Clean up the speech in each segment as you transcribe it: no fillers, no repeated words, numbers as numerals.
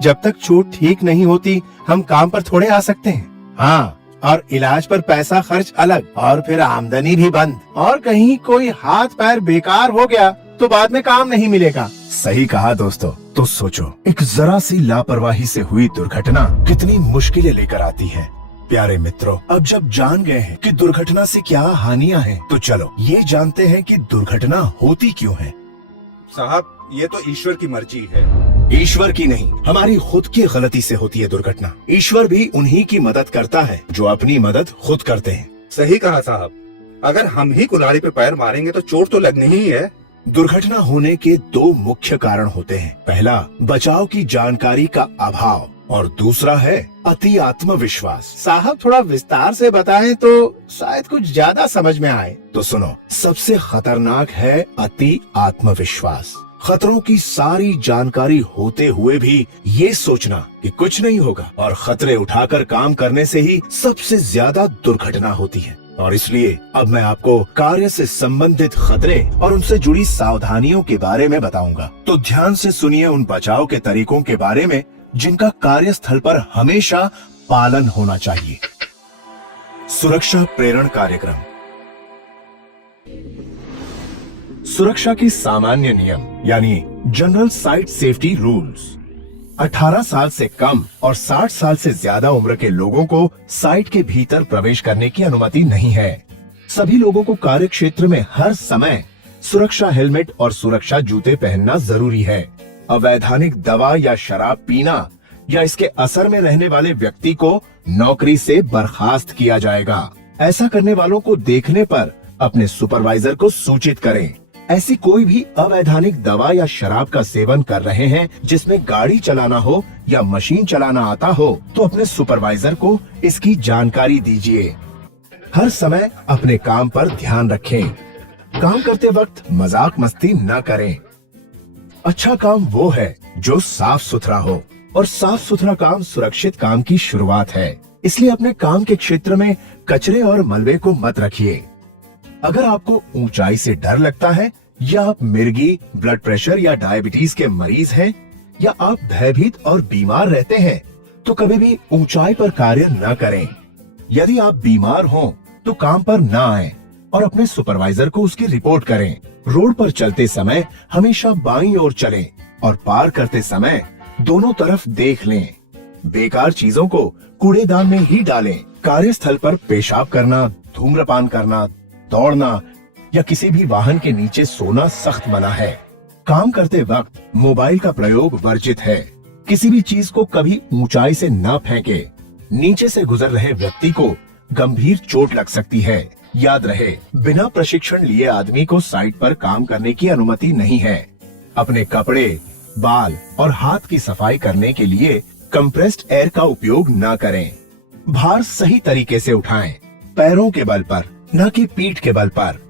जब तक चोट ठीक नहीं होती हम काम पर थोड़े आ सकते हैं। हाँ, और इलाज पर पैसा खर्च अलग, और फिर आमदनी भी बंद, और कहीं कोई हाथ पैर बेकार हो गया तो बाद में काम नहीं मिलेगा। सही कहा दोस्तों। तो सोचो, एक जरा सी लापरवाही से हुई दुर्घटना कितनी मुश्किलें लेकर आती है। प्यारे मित्रों, अब जब जान गए हैं कि दुर्घटना से क्या हानियां हैं, तो चलो ये जानते हैं कि दुर्घटना होती क्यों है। साहब, ये तो ईश्वर की मर्जी है। ईश्वर की नहीं, हमारी खुद की गलती से होती है दुर्घटना। ईश्वर भी उन्हीं की मदद करता है जो अपनी मदद खुद करते हैं। सही कहा साहब। अगर हम ही कुल्हाड़ी पे पैर मारेंगे तो चोट तो लगनी ही है। दुर्घटना होने के दो मुख्य कारण होते हैं। पहला, बचाव की जानकारी का अभाव, और दूसरा है अति आत्मविश्वास। साहब, थोड़ा विस्तार से बताएं तो शायद कुछ ज्यादा समझ में आए। तो सुनो, सबसे खतरनाक है अति आत्मविश्वास। खतरों की सारी जानकारी होते हुए भी ये सोचना कि कुछ नहीं होगा, और खतरे उठाकर काम करने से ही सबसे ज्यादा दुर्घटना होती है। और इसलिए अब मैं आपको कार्य से संबंधित खतरे और उनसे जुड़ी सावधानियों के बारे में बताऊंगा। तो ध्यान से सुनिए उन बचाव के तरीकों के बारे में जिनका कार्यस्थल पर हमेशा पालन होना चाहिए। सुरक्षा प्रेरण कार्यक्रम। सुरक्षा के सामान्य नियम यानी जनरल साइट सेफ्टी रूल्स। 18 साल से कम और 60 साल से ज्यादा उम्र के लोगों को साइट के भीतर प्रवेश करने की अनुमति नहीं है। सभी लोगों को कार्य क्षेत्र में हर समय सुरक्षा हेलमेट और सुरक्षा जूते पहनना जरूरी है। अवैधानिक दवा या शराब पीना या इसके असर में रहने वाले व्यक्ति को नौकरी से बर्खास्त किया जाएगा। ऐसा करने वालों को देखने पर अपने सुपरवाइजर को सूचित करें। ऐसी कोई भी अवैधानिक दवा या शराब का सेवन कर रहे हैं जिसमें गाड़ी चलाना हो या मशीन चलाना आता हो, तो अपने सुपरवाइजर को इसकी जानकारी दीजिए। हर समय अपने काम पर ध्यान रखें। काम करते वक्त मजाक मस्ती न करें। अच्छा काम वो है जो साफ सुथरा हो, और साफ सुथरा काम सुरक्षित काम की शुरुआत है। इसलिए अपने काम के क्षेत्र में कचरे और मलबे को मत रखिए। अगर आपको ऊंचाई से डर लगता है, या आप मिर्गी, ब्लड प्रेशर या डायबिटीज के मरीज हैं, या आप भयभीत और बीमार रहते हैं, तो कभी भी ऊंचाई पर कार्य न करें। यदि आप बीमार हों तो काम पर न आएं और अपने सुपरवाइजर को उसकी रिपोर्ट करें। रोड पर चलते समय हमेशा बाईं ओर चलें और पार करते समय दोनों तरफ देख लें। बेकार चीजों को कूड़ेदान में ही डालें। कार्यस्थल पर पेशाब करना, धूम्रपान करना, दौड़ना या किसी भी वाहन के नीचे सोना सख्त मना है। काम करते वक्त मोबाइल का प्रयोग वर्जित है। किसी भी चीज को कभी ऊंचाई से न फेंके। नीचे से गुजर रहे व्यक्ति को गंभीर चोट लग सकती है। याद रहे, बिना प्रशिक्षण लिए आदमी को साइट पर काम करने की अनुमति नहीं है। अपने कपड़े, बाल और हाथ की सफाई करने के लिए कंप्रेस्ड एयर का उपयोग न करें। भार सही तरीके से उठाएं, पैरों के बल पर, न कि पीठ के बल पर।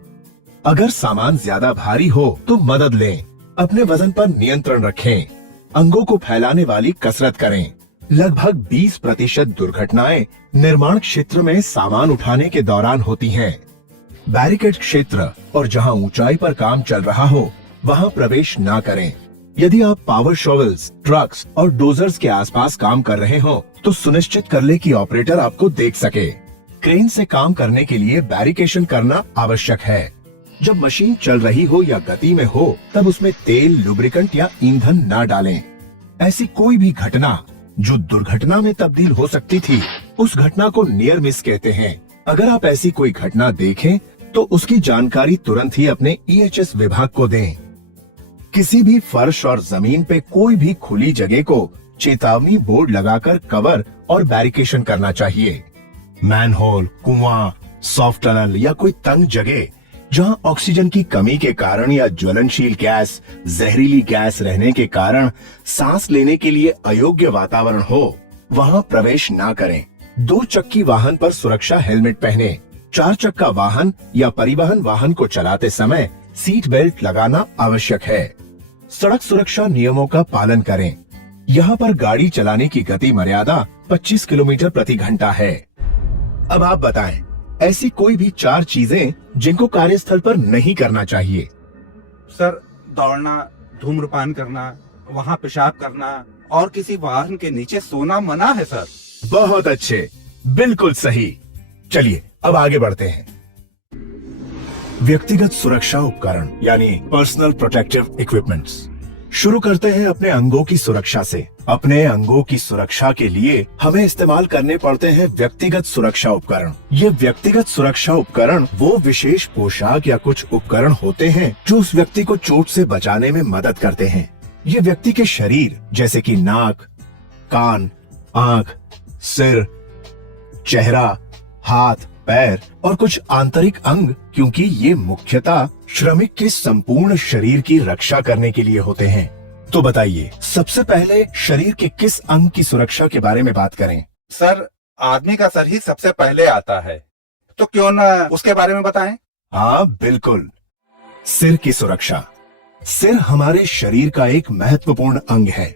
अगर सामान ज्यादा भारी हो तो मदद लें। अपने वजन पर नियंत्रण रखें। अंगों को फैलाने वाली कसरत करें। लगभग 20% दुर्घटनाएं निर्माण क्षेत्र में सामान उठाने के दौरान होती हैं। बैरिकेड क्षेत्र और जहां ऊंचाई पर काम चल रहा हो वहां प्रवेश न करें। यदि आप पावर शॉवल्स, ट्रक्स और डोजर्स के आसपास काम कर रहे हो तो सुनिश्चित कर ले कि ऑपरेटर आपको देख सके। क्रेन से काम करने के लिए बैरिकेशन करना आवश्यक है। जब मशीन चल रही हो या गति में हो तब उसमें तेल, लुब्रिकेंट या ईंधन न डालें। ऐसी कोई भी घटना जो दुर्घटना में तब्दील हो सकती थी, उस घटना को नियर मिस कहते हैं। अगर आप ऐसी कोई घटना देखें तो उसकी जानकारी तुरंत ही अपने EHS विभाग को दें। किसी भी फर्श और जमीन पे कोई भी खुली जगह को चेतावनी बोर्ड लगाकर कवर और बैरिकेशन करना चाहिए। मैनहोल, कुआं, सॉफ्ट टनल या कोई तंग जगह जहां ऑक्सीजन की कमी के कारण या ज्वलनशील गैस, जहरीली गैस रहने के कारण सांस लेने के लिए अयोग्य वातावरण हो, वहां प्रवेश ना करें। 2 चक्की वाहन पर सुरक्षा हेलमेट पहने। 4 चक्का वाहन या परिवहन वाहन को चलाते समय सीट बेल्ट लगाना आवश्यक है। सड़क सुरक्षा नियमों का पालन करें। यहाँ पर गाड़ी चलाने की गति मर्यादा 25 किलोमीटर प्रति घंटा है। अब आप बताएं, ऐसी कोई भी 4 चीजें जिनको कार्यस्थल पर नहीं करना चाहिए। सर, दौड़ना, धूम्रपान करना वहाँ पेशाब करना और किसी वाहन के नीचे सोना मना है सर। बहुत अच्छे, बिल्कुल सही। चलिए अब आगे बढ़ते हैं। व्यक्तिगत सुरक्षा उपकरण यानी पर्सनल प्रोटेक्टिव इक्विपमेंट्स। शुरू करते हैं अपने अंगों की सुरक्षा से। अपने अंगों की सुरक्षा के लिए हमें इस्तेमाल करने पड़ते हैं व्यक्तिगत सुरक्षा उपकरण। ये व्यक्तिगत सुरक्षा उपकरण वो विशेष पोशाक या कुछ उपकरण होते हैं जो उस व्यक्ति को चोट से बचाने में मदद करते हैं। ये व्यक्ति के शरीर जैसे कि नाक, कान, आंख, सिर, चेहरा, हाथ, पैर और कुछ आंतरिक अंग, क्योंकि ये मुख्यतः श्रमिक के संपूर्ण शरीर की रक्षा करने के लिए होते हैं। तो बताइए, सबसे पहले शरीर के किस अंग की सुरक्षा के बारे में बात करें? सर, आदमी का सर ही सबसे पहले आता है, तो क्यों ना उसके बारे में बताएं? हाँ बिल्कुल, सिर की सुरक्षा। सिर हमारे शरीर का एक महत्वपूर्ण अंग है।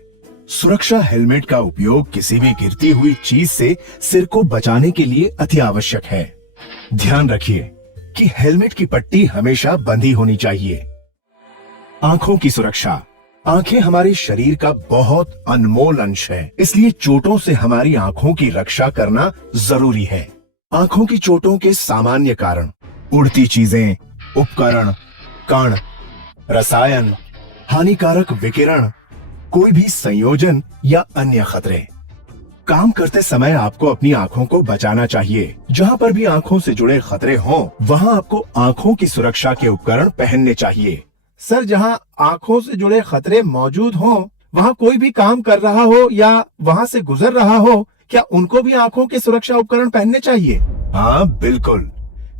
सुरक्षा हेलमेट का उपयोग किसी भी गिरती हुई चीज से सिर को बचाने के लिए अति आवश्यक है। ध्यान रखिए कि हेलमेट की पट्टी हमेशा बंधी होनी चाहिए। आंखों की सुरक्षा। आंखें हमारे शरीर का बहुत अनमोल अंश है, इसलिए चोटों से हमारी आंखों की रक्षा करना जरूरी है। आंखों की चोटों के सामान्य कारण: उड़ती चीजें, उपकरण, कण, रसायन, हानिकारक विकिरण, कोई भी संयोजन या अन्य खतरे। काम करते समय आपको अपनी आंखों को बचाना चाहिए। जहाँ पर भी आंखों से जुड़े खतरे हों, वहाँ आपको आंखों की सुरक्षा के उपकरण पहनने चाहिए। सर, जहाँ आंखों से जुड़े खतरे मौजूद हों, वहाँ कोई भी काम कर रहा हो या वहाँ से गुजर रहा हो, क्या उनको भी आंखों के सुरक्षा उपकरण पहनने चाहिए? हाँ बिल्कुल।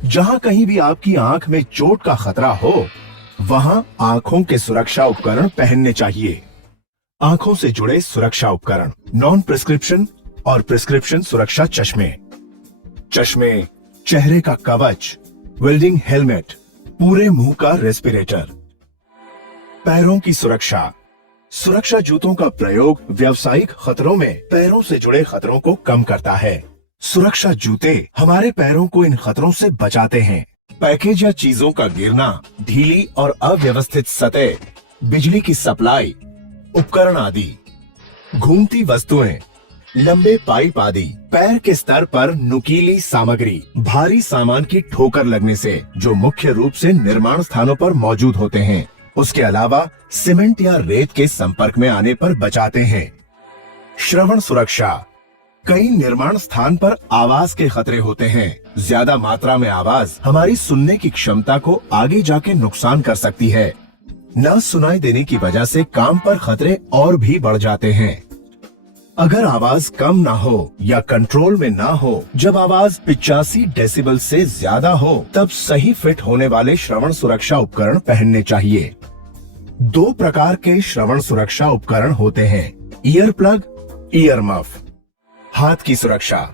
जहाँ कहीं भी आपकी आंख में चोट का खतरा हो, वहाँ आंखों के सुरक्षा उपकरण पहनने चाहिए। आंखों से जुड़े सुरक्षा उपकरण: नॉन प्रिस्क्रिप्शन और प्रिस्क्रिप्शन सुरक्षा चश्मे, चेहरे का कवच, वेल्डिंग हेलमेट, पूरे मुंह का रेस्पिरेटर। पैरों की सुरक्षा। सुरक्षा जूतों का प्रयोग व्यावसायिक खतरों में पैरों से जुड़े खतरों को कम करता है। सुरक्षा जूते हमारे पैरों को इन खतरों से बचाते हैं। पैकेज या चीजों का गिरना, ढीली और अव्यवस्थित सतह, बिजली की सप्लाई, उपकरण आदि, घूमती वस्तुएं, लंबे पाइप आदि, पैर के स्तर पर नुकीली सामग्री, भारी सामान की ठोकर लगने से जो मुख्य रूप से निर्माण स्थानों पर मौजूद होते हैं। उसके अलावा सीमेंट या रेत के संपर्क में आने पर बचाते हैं। श्रवण सुरक्षा। कई निर्माण स्थान पर आवाज के खतरे होते हैं। ज्यादा मात्रा में आवाज हमारी सुनने की क्षमता को आगे जाके नुकसान कर सकती है। न सुनाई देने की वजह से काम पर खतरे और भी बढ़ जाते हैं। अगर आवाज कम ना हो या कंट्रोल में ना हो, जब आवाज 85 डेसिबल से ज्यादा हो, तब सही फिट होने वाले श्रवण सुरक्षा उपकरण पहनने चाहिए। 2 प्रकार के श्रवण सुरक्षा उपकरण होते हैं: ईयर प्लग, ईयर मफ। हाथ की सुरक्षा।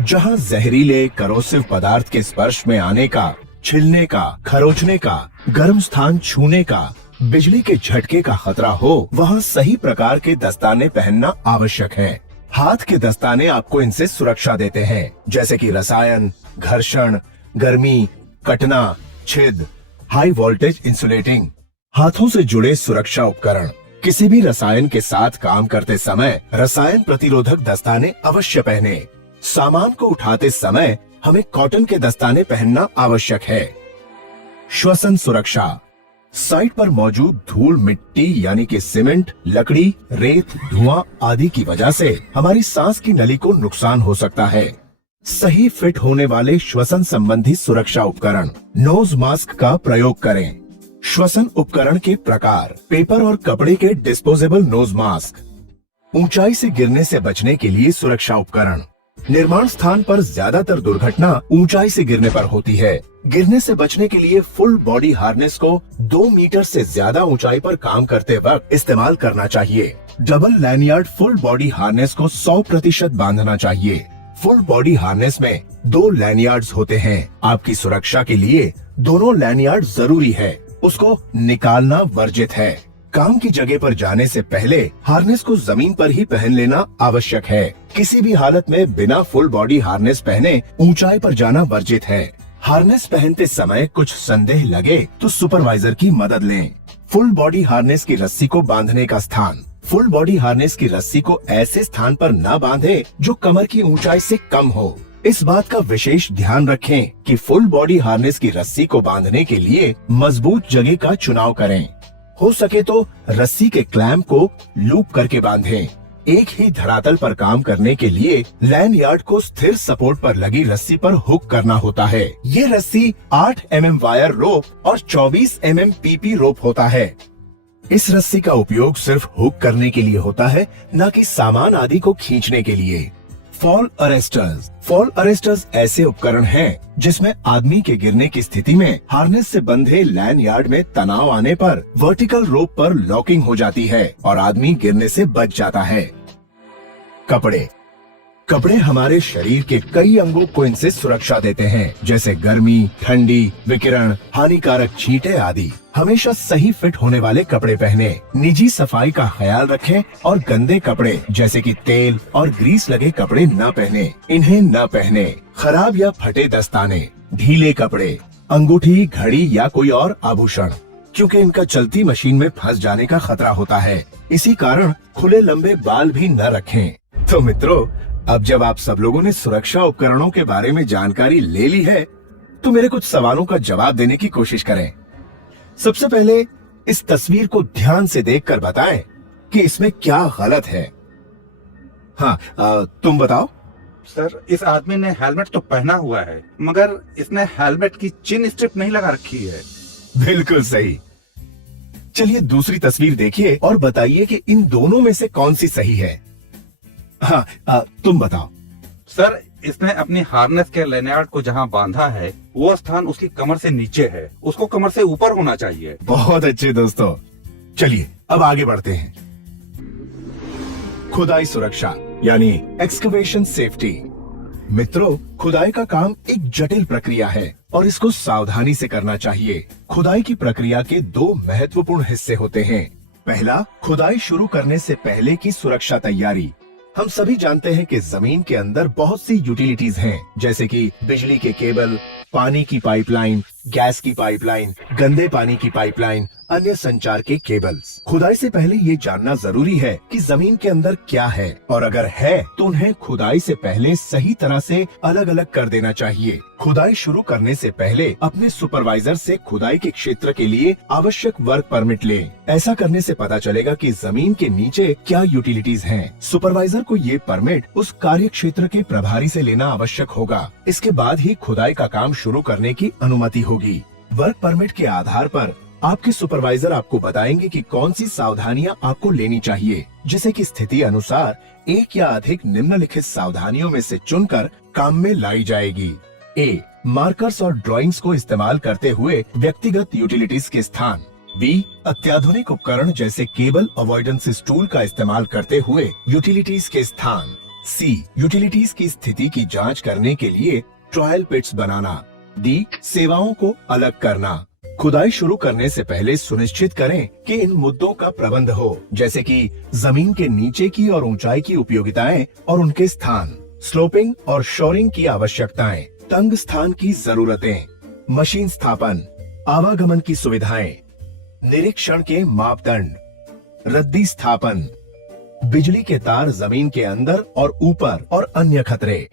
जहां जहरीले करोसिव पदार्थ के स्पर्श में आने का, छिलने का, खरोचने का, गर्म स्थान छूने का, बिजली के झटके का खतरा हो, वहाँ सही प्रकार के दस्ताने पहनना आवश्यक है। हाथ के दस्ताने आपको इनसे सुरक्षा देते हैं, जैसे कि रसायन, घर्षण, गर्मी, कटना, छिद, हाई वोल्टेज इंसुलेटिंग। हाथों से जुड़े सुरक्षा उपकरण। किसी भी रसायन के साथ काम करते समय रसायन प्रतिरोधक दस्ताने अवश्य पहने। सामान को उठाते समय हमें कॉटन के दस्ताने पहनना आवश्यक है। श्वसन सुरक्षा। साइट पर मौजूद धूल, मिट्टी यानी कि सीमेंट, लकड़ी, रेत, धुआं आदि की वजह से हमारी सांस की नली को नुकसान हो सकता है। सही फिट होने वाले श्वसन संबंधी सुरक्षा उपकरण। नोज मास्क का प्रयोग करें। श्वसन उपकरण के प्रकार: पेपर और कपड़े के डिस्पोजेबल नोज मास्क। ऊंचाई से गिरने से बचने के लिए सुरक्षा उपकरण। निर्माण स्थान पर ज्यादातर दुर्घटना ऊंचाई से गिरने पर होती है। गिरने से बचने के लिए फुल बॉडी हार्नेस को 2 मीटर से ज्यादा ऊंचाई पर काम करते वक्त इस्तेमाल करना चाहिए। Double lanyard full body harness को 100% बांधना चाहिए। फुल बॉडी हार्नेस में 2 लैनियार्ड्स होते हैं। आपकी सुरक्षा के लिए दोनों लैनियार्ड जरूरी है, उसको निकालना वर्जित है। काम की जगह पर जाने से पहले हार्नेस को जमीन पर ही पहन लेना आवश्यक है। किसी भी हालत में बिना फुल बॉडी हार्नेस पहने ऊंचाई पर जाना वर्जित है। हार्नेस पहनते समय कुछ संदेह लगे तो सुपरवाइजर की मदद लें। फुल बॉडी हार्नेस की रस्सी को बांधने का स्थान। फुल बॉडी हार्नेस की रस्सी को ऐसे स्थान पर न बांधे जो कमर की ऊंचाई से कम हो। इस बात का विशेष ध्यान रखें कि फुल बॉडी हार्नेस की रस्सी को बांधने के लिए मजबूत जगह का चुनाव करें। हो सके तो रस्सी के क्लैंप को लूप करके बांधें। एक ही धरातल पर काम करने के लिए लैंडयार्ड को स्थिर सपोर्ट पर लगी रस्सी पर हुक करना होता है। ये रस्सी 8 mm वायर रोप और 24 mm PP रोप होता है। इस रस्सी का उपयोग सिर्फ हुक करने के लिए होता है, न कि सामान आदि को खींचने के लिए। फॉल अरेस्टर्स ऐसे उपकरण हैं जिसमें आदमी के गिरने की स्थिति में हार्नेस से बंधे लैंडयार्ड में तनाव आने पर वर्टिकल रोप पर लॉकिंग हो जाती है और आदमी गिरने से बच जाता है। कपड़े हमारे शरीर के कई अंगों को इनसे सुरक्षा देते हैं, जैसे गर्मी, ठंडी, विकिरण, हानिकारक छींटे आदि। हमेशा सही फिट होने वाले कपड़े पहने, निजी सफाई का ख्याल रखें और गंदे कपड़े जैसे कि तेल और ग्रीस लगे कपड़े न पहने। इन्हें न पहने। खराब या फटे दस्ताने, ढीले कपड़े, अंगूठी, घड़ी या कोई और आभूषण, क्योंकि इनका चलती मशीन में फंस जाने का खतरा होता है। इसी कारण खुले लंबे बाल भी न रखें। तो मित्रों, अब जब आप सब लोगों ने सुरक्षा उपकरणों के बारे में जानकारी ले ली है, तो मेरे कुछ सवालों का जवाब देने की कोशिश करें। सबसे पहले इस तस्वीर को ध्यान से देखकर बताएं कि इसमें क्या गलत है। हाँ, तुम बताओ। सर, इस आदमी ने हेलमेट तो पहना हुआ है, मगर इसने हेलमेट की चिन स्ट्रिप नहीं लगा रखी है। बिल्कुल सही। चलिए दूसरी तस्वीर देखिए और बताइए कि इन दोनों में से कौन सी सही है। हाँ, तुम बताओ। सर, इसने अपनी हार्नेस के लैंडयार्ड को जहाँ बांधा है, वो स्थान उसकी कमर से नीचे है। उसको कमर से ऊपर होना चाहिए। बहुत अच्छे दोस्तों। चलिए अब आगे बढ़ते हैं। खुदाई सुरक्षा यानी एक्सकवेशन सेफ्टी। मित्रों, खुदाई का काम एक जटिल प्रक्रिया है और इसको सावधानी से करना चाहिए। खुदाई की प्रक्रिया के 2 महत्वपूर्ण हिस्से होते हैं। पहला, खुदाई शुरू करने से पहले की सुरक्षा तैयारी। हम सभी जानते हैं कि जमीन के अंदर बहुत सी यूटिलिटीज हैं, जैसे कि बिजली के केबल, पानी की पाइपलाइन, गैस की पाइपलाइन, गंदे पानी की पाइपलाइन, अन्य संचार के केबल्स। खुदाई से पहले ये जानना जरूरी है कि जमीन के अंदर क्या है, और अगर है तो उन्हें खुदाई से पहले सही तरह से अलग अलग कर देना चाहिए। खुदाई शुरू करने से पहले अपने सुपरवाइजर से खुदाई के क्षेत्र के लिए आवश्यक वर्क परमिट लें। ऐसा करने से पता चलेगा कि जमीन के नीचे क्या यूटिलिटीज हैं। सुपरवाइजर को ये परमिट उस कार्य क्षेत्र के प्रभारी से लेना आवश्यक होगा। इसके बाद ही खुदाई का काम शुरू करने की अनुमति होगी। वर्क परमिट के आधार पर आपके सुपरवाइजर आपको बताएंगे कि कौन सी सावधानियां आपको लेनी चाहिए, जिसे कि स्थिति अनुसार एक या अधिक निम्नलिखित सावधानियों में से चुनकर काम में लाई जाएगी। ए, मार्कर्स और ड्राइंग्स को इस्तेमाल करते हुए व्यक्तिगत यूटिलिटीज के स्थान। बी, अत्याधुनिक उपकरण जैसे केबल अवॉइडेंस टूल का इस्तेमाल करते हुए यूटिलिटीज के स्थान। सी, यूटिलिटीज की स्थिति की जांच करने के लिए ट्रायल पिट्स बनाना। डी, सेवाओं को अलग करना। खुदाई शुरू करने से पहले सुनिश्चित करें कि इन मुद्दों का प्रबंध हो, जैसे कि जमीन के नीचे की और ऊंचाई की उपयोगिताएं और उनके स्थान, स्लोपिंग और शोरिंग की आवश्यकताएं, तंग स्थान की जरूरतें, मशीन स्थापन, आवागमन की सुविधाएं, निरीक्षण के मापदंड, रद्दी स्थापन, बिजली के तार जमीन के अंदर और ऊपर और अन्य खतरे।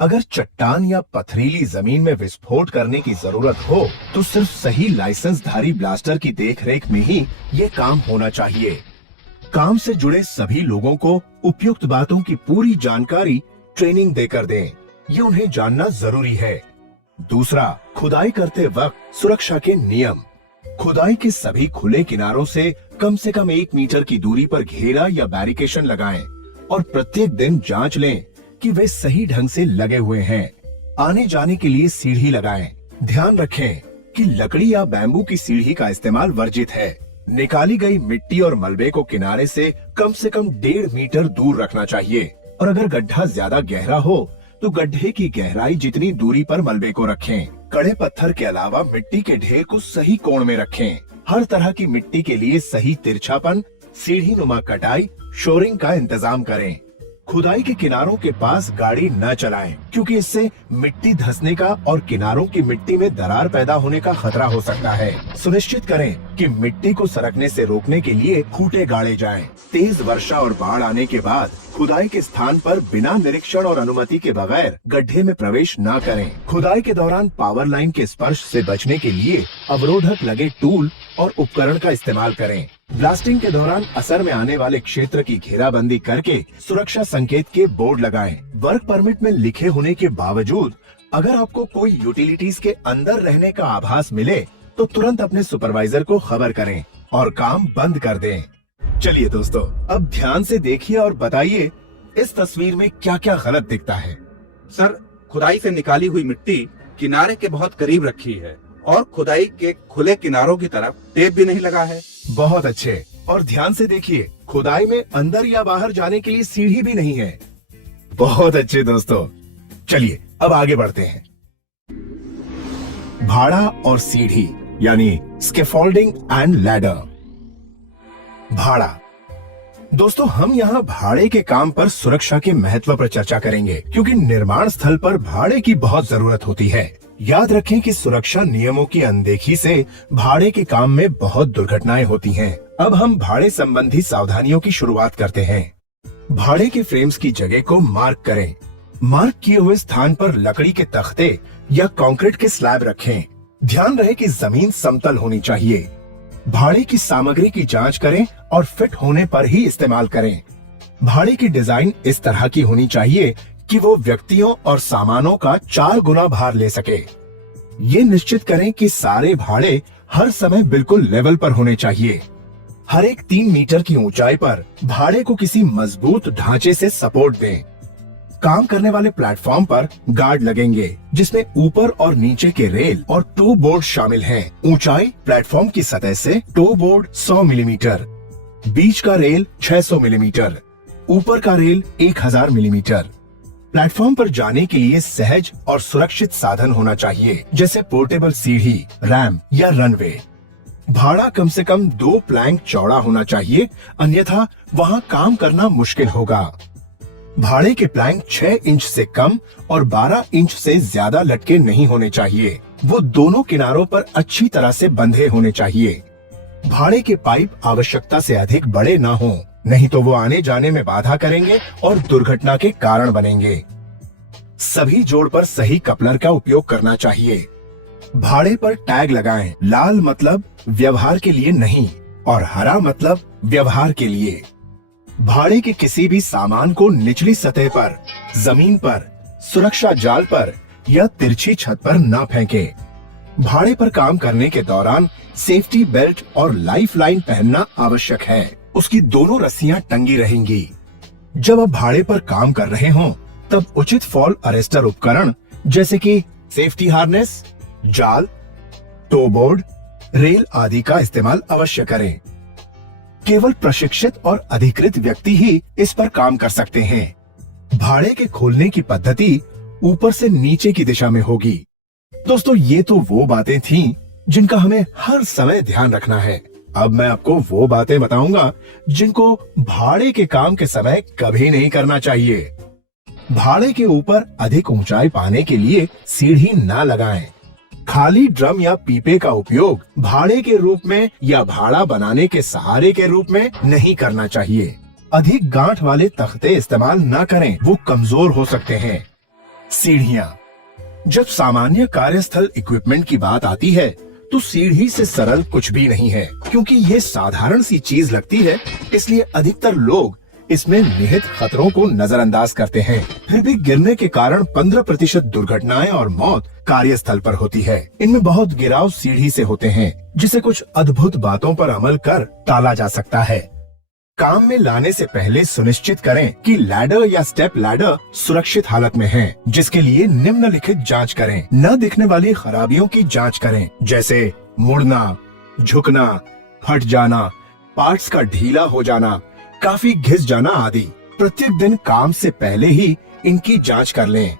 अगर चट्टान या पथरीली जमीन में विस्फोट करने की जरूरत हो तो सिर्फ सही लाइसेंसधारी ब्लास्टर की देखरेख में ही ये काम होना चाहिए। काम से जुड़े सभी लोगों को उपयुक्त बातों की पूरी जानकारी ट्रेनिंग देकर दें। ये उन्हें जानना जरूरी है। दूसरा, खुदाई करते वक्त सुरक्षा के नियम। खुदाई के सभी खुले किनारों से कम 1 मीटर की दूरी पर घेरा या बैरिकेशन लगाएं और प्रत्येक दिन जांच लें कि वे सही ढंग से लगे हुए हैं। आने जाने के लिए सीढ़ी लगाएं। ध्यान रखें कि लकड़ी या बैम्बू की सीढ़ी का इस्तेमाल वर्जित है। निकाली गई मिट्टी और मलबे को किनारे से कम 1.5 मीटर दूर रखना चाहिए और अगर गड्ढा ज्यादा गहरा हो तो गड्ढे की गहराई जितनी दूरी पर मलबे को रखें। कड़े पत्थर के अलावा मिट्टी के ढेर को सही कोण में रखें। हर तरह की मिट्टी के लिए सही तिरछापन, सीढ़ी नुमा कटाई, शोरिंग का इंतजाम करें। खुदाई के किनारों के पास गाड़ी न चलाएं, क्योंकि इससे मिट्टी धंसने का और किनारों की मिट्टी में दरार पैदा होने का खतरा हो सकता है। सुनिश्चित करें कि मिट्टी को सरकने से रोकने के लिए खूंटे गाड़े जाएं। तेज वर्षा और बाढ़ आने के बाद खुदाई के स्थान पर बिना निरीक्षण और अनुमति के बगैर गड्ढे में प्रवेश न करें। खुदाई के दौरान पावर लाइन के स्पर्श से बचने के लिए अवरोधक लगे टूल और उपकरण का इस्तेमाल करें। ब्लास्टिंग के दौरान असर में आने वाले क्षेत्र की घेराबंदी करके सुरक्षा संकेत के बोर्ड लगाएं। वर्क परमिट में लिखे होने के बावजूद अगर आपको कोई यूटिलिटीज के अंदर रहने का आभास मिले तो तुरंत अपने सुपरवाइजर को खबर करें और काम बंद कर दें। चलिए दोस्तों, अब ध्यान से देखिए और बताइए इस तस्वीर में क्या क्या गलत दिखता है। सर, खुदाई से निकाली हुई मिट्टी किनारे के बहुत करीब रखी है और खुदाई के खुले किनारों की तरफ टेप भी नहीं लगा है। बहुत अच्छे। और ध्यान से देखिए, खुदाई में अंदर या बाहर जाने के लिए सीढ़ी भी नहीं है। बहुत अच्छे दोस्तों। चलिए अब आगे बढ़ते हैं। भाड़ा और सीढ़ी यानी स्कैफोल्डिंग एंड लैडर। भाड़ा। दोस्तों, हम यहाँ भाड़े के काम पर सुरक्षा के महत्व पर चर्चा करेंगे, क्योंकि निर्माण स्थल पर भाड़े की बहुत जरूरत होती है। याद रखें कि सुरक्षा नियमों की अनदेखी से भाड़े के काम में बहुत दुर्घटनाएं होती हैं। अब हम भाड़े संबंधी सावधानियों की शुरुआत करते हैं। भाड़े के फ्रेम्स की जगह को मार्क करें। मार्क किए हुए स्थान पर लकड़ी के तख्ते या कंक्रीट के स्लैब रखें। ध्यान रहे कि जमीन समतल होनी चाहिए। भाड़े की सामग्री की जांच करें और फिट होने पर ही इस्तेमाल करें। भाड़े की डिजाइन इस तरह की होनी चाहिए कि वो व्यक्तियों और सामानों का 4 गुना भार ले सके। ये निश्चित करें कि सारे भाड़े हर समय बिल्कुल लेवल पर होने चाहिए। हर एक 3 मीटर की ऊंचाई पर भाड़े को किसी मजबूत ढांचे से सपोर्ट दें। काम करने वाले प्लेटफॉर्म पर गार्ड लगेंगे, जिसमें ऊपर और नीचे के रेल और टो बोर्ड शामिल हैं। ऊंचाई प्लेटफॉर्म की सतह से टो बोर्ड 100 मिलीमीटर, बीच का रेल 600 मिलीमीटर, ऊपर का रेल 1000 मिलीमीटर। प्लेटफॉर्म पर जाने के लिए सहज और सुरक्षित साधन होना चाहिए, जैसे पोर्टेबल सीढ़ी, रैंप या रनवे। भाड़ा कम से कम 2 प्लैंक चौड़ा होना चाहिए, अन्यथा वहाँ काम करना मुश्किल होगा। भाड़े के प्लैंक 6 इंच से कम और 12 इंच से ज्यादा लटके नहीं होने चाहिए। वो दोनों किनारों पर अच्छी तरह से बंधे होने चाहिए। भाड़े के पाइप आवश्यकता से अधिक बड़े ना हों, नहीं तो वो आने जाने में बाधा करेंगे और दुर्घटना के कारण बनेंगे। सभी जोड़ पर सही कपलर का उपयोग करना चाहिए। भाड़े पर टैग लगाएं। लाल मतलब व्यवहार के लिए नहीं और हरा मतलब व्यवहार के लिए। भाड़े के किसी भी सामान को निचली सतह पर, जमीन पर, सुरक्षा जाल पर या तिरछी छत पर न फेंकें। भाड़े पर काम करने के दौरान सेफ्टी बेल्ट और लाइफ लाइन पहनना आवश्यक है। उसकी दोनों रस्सियां टंगी रहेंगी। जब आप भाड़े पर काम कर रहे हों, तब उचित फॉल अरेस्टर उपकरण जैसे कि सेफ्टी हार्नेस, जाल, टो बोर्ड, रेल आदि का इस्तेमाल अवश्य करें। केवल प्रशिक्षित और अधिकृत व्यक्ति ही इस पर काम कर सकते हैं। भाड़े के खोलने की पद्धति ऊपर से नीचे की दिशा में होगी। दोस्तों, ये तो वो बातें थीं जिनका हमें हर समय ध्यान रखना है। अब मैं आपको वो बातें बताऊंगा जिनको भाड़े के काम के समय कभी नहीं करना चाहिए। भाड़े के ऊपर अधिक ऊंचाई पाने के लिए सीढ़ी ना लगाएं। खाली ड्रम या पीपे का उपयोग भाड़े के रूप में या भाड़ा बनाने के सहारे के रूप में नहीं करना चाहिए। अधिक गांठ वाले तख्ते इस्तेमाल न करें, वो कमजोर हो सकते हैं। सीढ़ियाँ। जब सामान्य कार्यस्थल इक्विपमेंट की बात आती है तो सीढ़ी से सरल कुछ भी नहीं है, क्योंकि ये साधारण सी चीज लगती है, इसलिए अधिकतर लोग इसमें निहित खतरों को नजरअंदाज करते हैं। फिर भी गिरने के कारण 15% दुर्घटनाएं और मौत कार्यस्थल पर होती है। इनमें बहुत गिराव सीढ़ी से होते हैं, जिसे कुछ अद्भुत बातों पर अमल कर टाला जा सकता है। काम में लाने से पहले सुनिश्चित करें कि लैडर या स्टेप लैडर सुरक्षित हालत में है, जिसके लिए निम्नलिखित जांच करें। न दिखने वाली खराबियों की जांच करें, जैसे मुड़ना, झुकना, फट जाना, पार्ट्स का ढीला हो जाना, काफी घिस जाना आदि। प्रत्येक दिन काम से पहले ही इनकी जांच कर लें।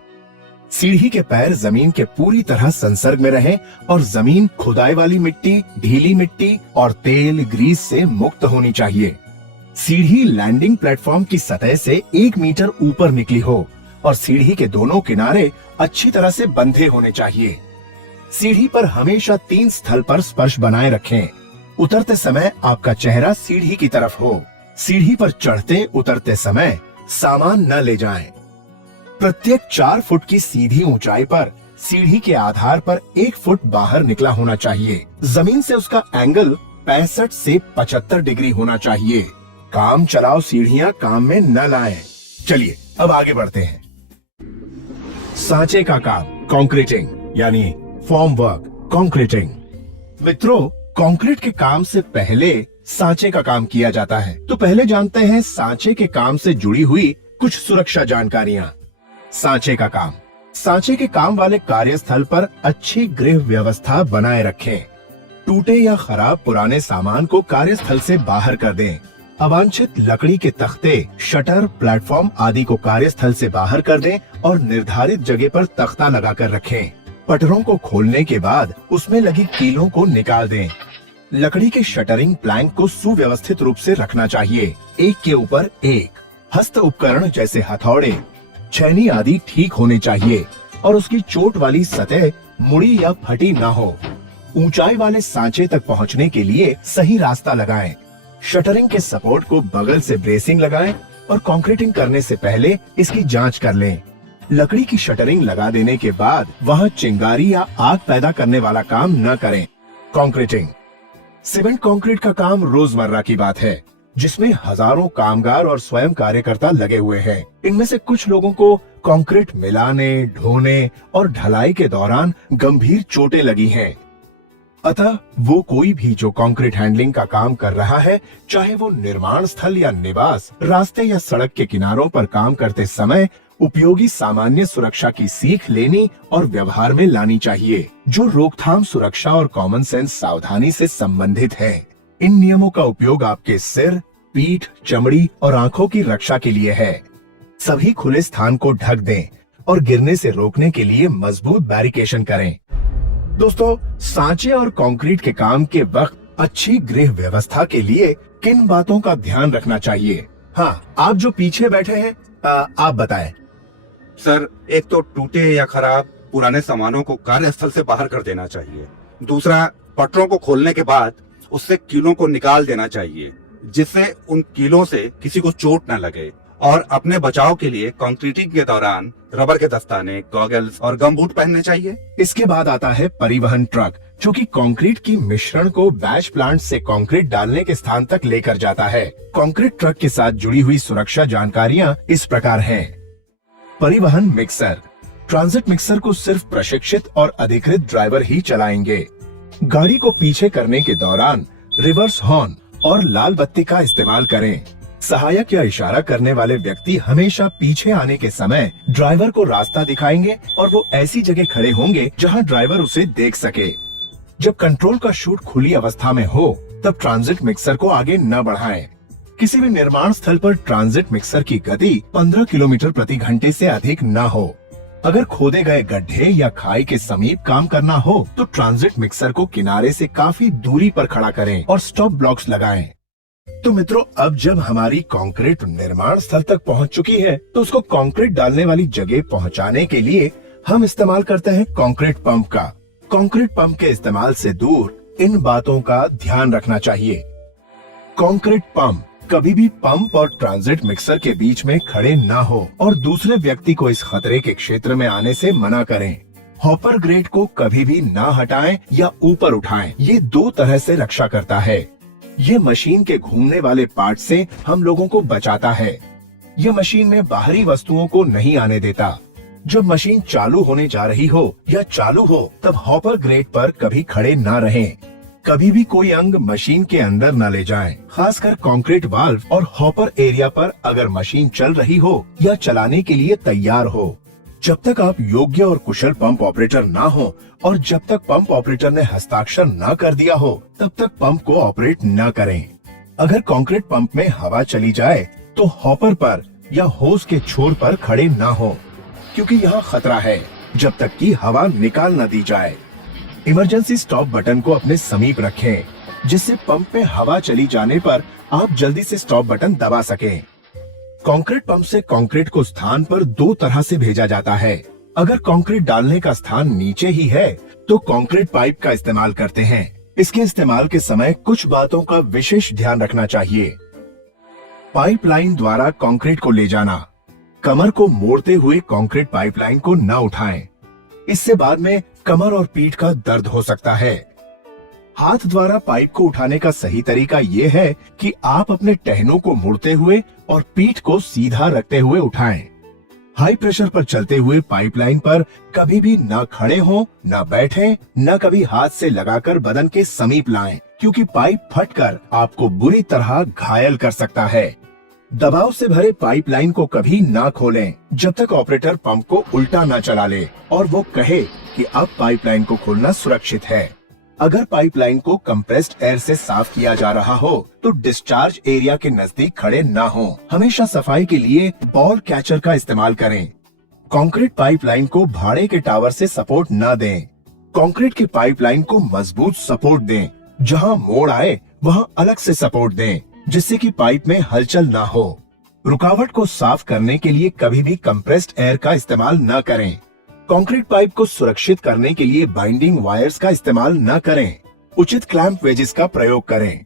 सीढ़ी के पैर जमीन के पूरी तरह संसर्ग में रहें और जमीन खुदाई वाली मिट्टी, ढीली मिट्टी और तेल ग्रीस से मुक्त होनी चाहिए। सीढ़ी लैंडिंग प्लेटफॉर्म की सतह से 1 मीटर ऊपर निकली हो और सीढ़ी के दोनों किनारे अच्छी तरह से बंधे होने चाहिए। सीढ़ी पर हमेशा 3 स्थल पर स्पर्श बनाए रखें। उतरते समय आपका चेहरा सीढ़ी की तरफ हो। सीढ़ी पर चढ़ते उतरते समय सामान न ले जाएं। प्रत्येक 4 फुट की सीधी ऊंचाई पर सीढ़ी के आधार पर 1 फुट बाहर निकला होना चाहिए। जमीन से उसका एंगल 65 से 75 डिग्री होना चाहिए। काम चलाओ सीढ़ियां काम में न लाएं। चलिए अब आगे बढ़ते हैं। सांचे का काम, कंक्रीटिंग यानी फॉर्म वर्क, कंक्रीटिंग। मित्रों, कंक्रीट के काम से पहले सांचे का काम किया जाता है। तो पहले जानते हैं सांचे के काम से जुड़ी हुई कुछ सुरक्षा जानकारियां। सांचे का काम, सांचे के काम वाले कार्यस्थल पर अच्छी गृह व्यवस्था बनाए रखें। टूटे या खराब पुराने सामान को कार्यस्थल से बाहर कर दें। अवांछित लकड़ी के तख्ते, शटर, प्लेटफॉर्म आदि को कार्यस्थल से बाहर कर दें और निर्धारित जगह पर तख्ता लगाकर रखें। पटरों को खोलने के बाद उसमें लगी कीलों को निकाल दें। लकड़ी के शटरिंग प्लैंक को सुव्यवस्थित रूप से रखना चाहिए, एक के ऊपर एक। हस्त उपकरण जैसे हथौड़े, छैनी आदि ठीक होने चाहिए और उसकी चोट वाली सतह मुड़ी या फटी ना हो। ऊंचाई वाले सांचे तक पहुंचने के लिए सही रास्ता लगाएं। शटरिंग के सपोर्ट को बगल से ब्रेसिंग लगाएं और कंक्रीटिंग करने से पहले इसकी जांच कर लें। लकड़ी की शटरिंग लगा देने के बाद वहां चिंगारी या आग पैदा करने वाला काम न करें। कंक्रीटिंग, सीमेंट कंक्रीट का काम रोजमर्रा की बात है, जिसमें हजारों कामगार और स्वयं कार्यकर्ता लगे हुए हैं। इनमें से कुछ लोगों को कंक्रीट मिलाने, ढोने और ढलाई के दौरान गंभीर चोटें लगी हैं। अतः वो कोई भी जो कंक्रीट हैंडलिंग का काम कर रहा है, चाहे वो निर्माण स्थल या निवास, रास्ते या सड़क के किनारों पर काम करते समय उपयोगी सामान्य सुरक्षा की सीख लेनी और व्यवहार में लानी चाहिए, जो रोकथाम, सुरक्षा और कॉमन सेंस सावधानी से संबंधित है। इन नियमों का उपयोग आपके सिर, पीठ, चमड़ी और आंखों की रक्षा के लिए है। सभी खुले स्थान को ढक दें और गिरने से रोकने के लिए मजबूत बैरिकेशन करें। दोस्तों, सांचे और कंक्रीट के काम के वक्त अच्छी गृह व्यवस्था के लिए किन बातों का ध्यान रखना चाहिए? हाँ, आप जो पीछे बैठे हैं, आप बताएं। सर, एक तो टूटे या खराब पुराने सामानों को कार्यस्थल से बाहर कर देना चाहिए। दूसरा, पटरों को खोलने के बाद उससे कीलों को निकाल देना चाहिए, जिससे उन कीलों से किसी को चोट न लगे। और अपने बचाव के लिए कंक्रीटिंग के दौरान रबर के दस्ताने, गॉगल्स और गमबूट पहनने चाहिए। इसके बाद आता है परिवहन ट्रक, जो कि कंक्रीट की मिश्रण को बैच प्लांट से कंक्रीट डालने के स्थान तक लेकर जाता है। कंक्रीट ट्रक के साथ जुड़ी हुई सुरक्षा जानकारियां इस प्रकार हैं। परिवहन मिक्सर, ट्रांजिट मिक्सर को सिर्फ प्रशिक्षित और अधिकृत ड्राइवर ही चलाएंगे। गाड़ी को पीछे करने के दौरान रिवर्स हॉर्न और लाल बत्ती का इस्तेमाल करें। सहायक या इशारा करने वाले व्यक्ति हमेशा पीछे आने के समय ड्राइवर को रास्ता दिखाएंगे और वो ऐसी जगह खड़े होंगे जहां ड्राइवर उसे देख सके। जब कंट्रोल का शूट खुली अवस्था में हो, तब ट्रांजिट मिक्सर को आगे न बढ़ाएं। किसी भी निर्माण स्थल पर ट्रांजिट मिक्सर की गति 15 किलोमीटर प्रति घंटे से अधिक न हो। अगर खोदे गए गड्ढे या खाई के समीप काम करना हो, तो ट्रांजिट मिक्सर को किनारे से काफी दूरी पर खड़ा करें और स्टॉप ब्लॉक्स लगाएं। तो मित्रों, अब जब हमारी कंक्रीट निर्माण स्थल तक पहुंच चुकी है, तो उसको कंक्रीट डालने वाली जगह पहुंचाने के लिए हम इस्तेमाल करते हैं कंक्रीट पंप का। कंक्रीट पंप के इस्तेमाल से दूर इन बातों का ध्यान रखना चाहिए। कंक्रीट पंप कभी भी पंप और ट्रांजिट मिक्सर के बीच में खड़े ना हो और दूसरे व्यक्ति को इस खतरे के क्षेत्र में आने से मना करें। हॉपर ग्रेट को कभी भी ना हटाएं या ऊपर उठाएं। ये 2 तरह से रक्षा करता है। ये मशीन के घूमने वाले पार्ट से हम लोगों को बचाता है। यह मशीन में बाहरी वस्तुओं को नहीं आने देता। जब मशीन चालू होने जा रही हो या चालू हो, तब हॉपर ग्रेट पर कभी खड़े ना रहें। कभी भी कोई अंग मशीन के अंदर न ले जाएं, खासकर कंक्रीट वाल्व और हॉपर एरिया पर अगर मशीन चल रही हो या चलाने के लिए तैयार हो। जब तक आप योग्य और कुशल पंप ऑपरेटर ना हो और जब तक पंप ऑपरेटर ने हस्ताक्षर न कर दिया हो, तब तक पंप को ऑपरेट न करें। अगर कंक्रीट पंप में हवा चली जाए, तो हॉपर पर या होस के छोर पर खड़े ना हो, क्योंकि यहाँ खतरा है जब तक कि हवा निकाल न दी जाए। इमरजेंसी स्टॉप बटन को अपने समीप रखें, जिससे पंप में हवा चली जाने पर आप जल्दी से स्टॉप बटन दबा सकें। कंक्रीट पंप से कंक्रीट को स्थान पर दो तरह से भेजा जाता है। अगर कंक्रीट डालने का स्थान नीचे ही है तो कंक्रीट पाइप का इस्तेमाल करते हैं। इसके इस्तेमाल के समय कुछ बातों का विशेष ध्यान रखना चाहिए। पाइपलाइन द्वारा कंक्रीट को ले जाना। कमर को मोड़ते हुए कंक्रीट पाइपलाइन को न उठाएं। इससे बाद में कमर और पीठ का दर्द हो सकता है। हाथ द्वारा पाइप को उठाने का सही तरीका ये है कि आप अपने टहनों को मुड़ते हुए और पीठ को सीधा रखते हुए उठाएं। हाई प्रेशर पर चलते हुए पाइपलाइन पर कभी भी न खड़े हों, न बैठें, न कभी हाथ से लगाकर बदन के समीप लाएं, क्योंकि पाइप फटकर आपको बुरी तरह घायल कर सकता है। दबाव से भरे पाइपलाइन को कभी ना खोलें जब तक ऑपरेटर पंप को उल्टा न चला ले और वो कहे कि अब पाइपलाइन को खोलना सुरक्षित है। अगर पाइपलाइन को कंप्रेस्ड एयर से साफ किया जा रहा हो तो डिस्चार्ज एरिया के नजदीक खड़े ना हों। हमेशा सफाई के लिए बॉल कैचर का इस्तेमाल करें। कंक्रीट पाइपलाइन को भाड़े के टावर से सपोर्ट न दें। कंक्रीट के पाइपलाइन को मजबूत सपोर्ट दें। जहां मोड़ आए वहां अलग से सपोर्ट दें, जिससे कि पाइप में हलचल ना हो। रुकावट को साफ करने के लिए कभी भी कंप्रेस्ड एयर का इस्तेमाल न करें। कंक्रीट पाइप को सुरक्षित करने के लिए बाइंडिंग वायर्स का इस्तेमाल न करें। उचित क्लैंप वेजेस का प्रयोग करें।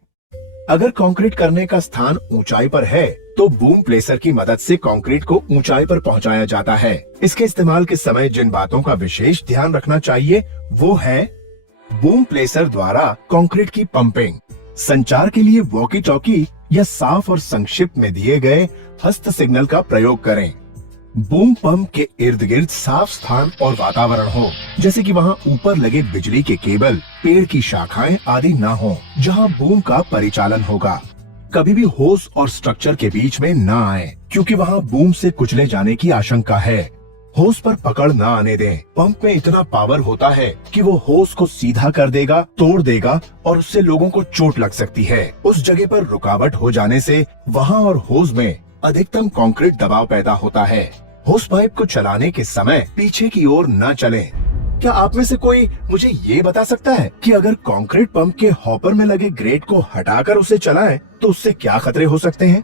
अगर कंक्रीट करने का स्थान ऊंचाई पर है तो बूम प्लेसर की मदद से कंक्रीट को ऊंचाई पर पहुंचाया जाता है। इसके इस्तेमाल के समय जिन बातों का विशेष ध्यान रखना चाहिए वो है बूम प्लेसर द्वारा कंक्रीट की पंपिंग। संचार के लिए वॉकी टॉकी या साफ और संक्षिप्त में दिए गए हस्त सिग्नल का प्रयोग करें। बूम पंप के इर्द गिर्द साफ स्थान और वातावरण हो, जैसे कि वहां ऊपर लगे बिजली के केबल, पेड़ की शाखाएं आदि न हो, जहां बूम का परिचालन होगा। कभी भी होस और स्ट्रक्चर के बीच में न आए, क्योंकि वहां बूम से कुचले जाने की आशंका है। होस पर पकड़ न आने दें। पंप में इतना पावर होता है कि वो होस को सीधा कर देगा, तोड़ देगा और उससे लोगों को चोट लग सकती है। उस जगह पर रुकावट हो जाने से वहां और होस में अधिकतम कंक्रीट दबाव पैदा होता है। होस पाइप को चलाने के समय पीछे की ओर न चलें। क्या आप में से कोई मुझे ये बता सकता है कि अगर कंक्रीट पंप के हॉपर में लगे ग्रेट को हटाकर उसे चलाएं तो उससे क्या खतरे हो सकते हैं?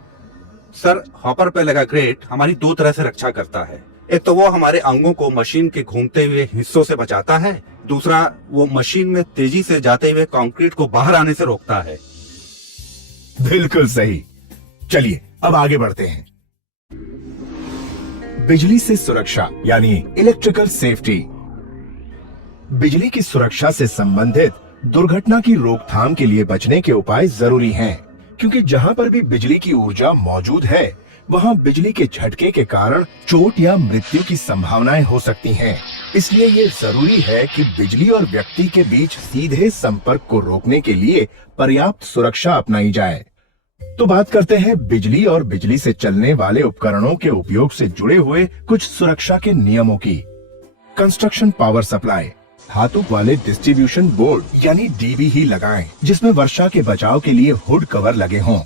सर, हॉपर पे लगा ग्रेट हमारी दो तरह से रक्षा करता है। एक तो वो हमारे अंगों को मशीन के घूमते हुए हिस्सों से बचाता है। दूसरा, वो मशीन में तेजी से जाते हुए कंक्रीट को बाहर आने से रोकता है। बिल्कुल सही। चलिए अब आगे बढ़ते हैं। बिजली से सुरक्षा यानी इलेक्ट्रिकल सेफ्टी। बिजली की सुरक्षा से संबंधित दुर्घटना की रोकथाम के लिए बचने के उपाय जरूरी हैं, क्योंकि जहां पर भी बिजली की ऊर्जा मौजूद है वहां बिजली के झटके के कारण चोट या मृत्यु की संभावनाएं हो सकती हैं। इसलिए ये जरूरी है कि बिजली और व्यक्ति के बीच सीधे संपर्क को रोकने के लिए पर्याप्त सुरक्षा अपनाई जाए। तो बात करते हैं बिजली और बिजली से चलने वाले उपकरणों के उपयोग से जुड़े हुए कुछ सुरक्षा के नियमों की। Construction power supply. धातु वाले डिस्ट्रीब्यूशन बोर्ड यानी डीबी ही लगाएं, जिसमें वर्षा के बचाव के लिए हुड कवर लगे हों।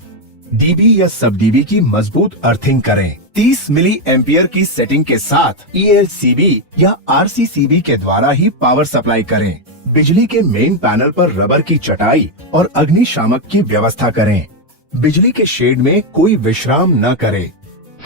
डीबी या सब डीबी की मजबूत अर्थिंग करें। 30 मिली एम्पियर की सेटिंग के साथ ELCB या RCCB के द्वारा ही पावर सप्लाई करें। बिजली के मेन पैनल पर रबर की चटाई और अग्निशामक की व्यवस्था करें। बिजली के शेड में कोई विश्राम न करें।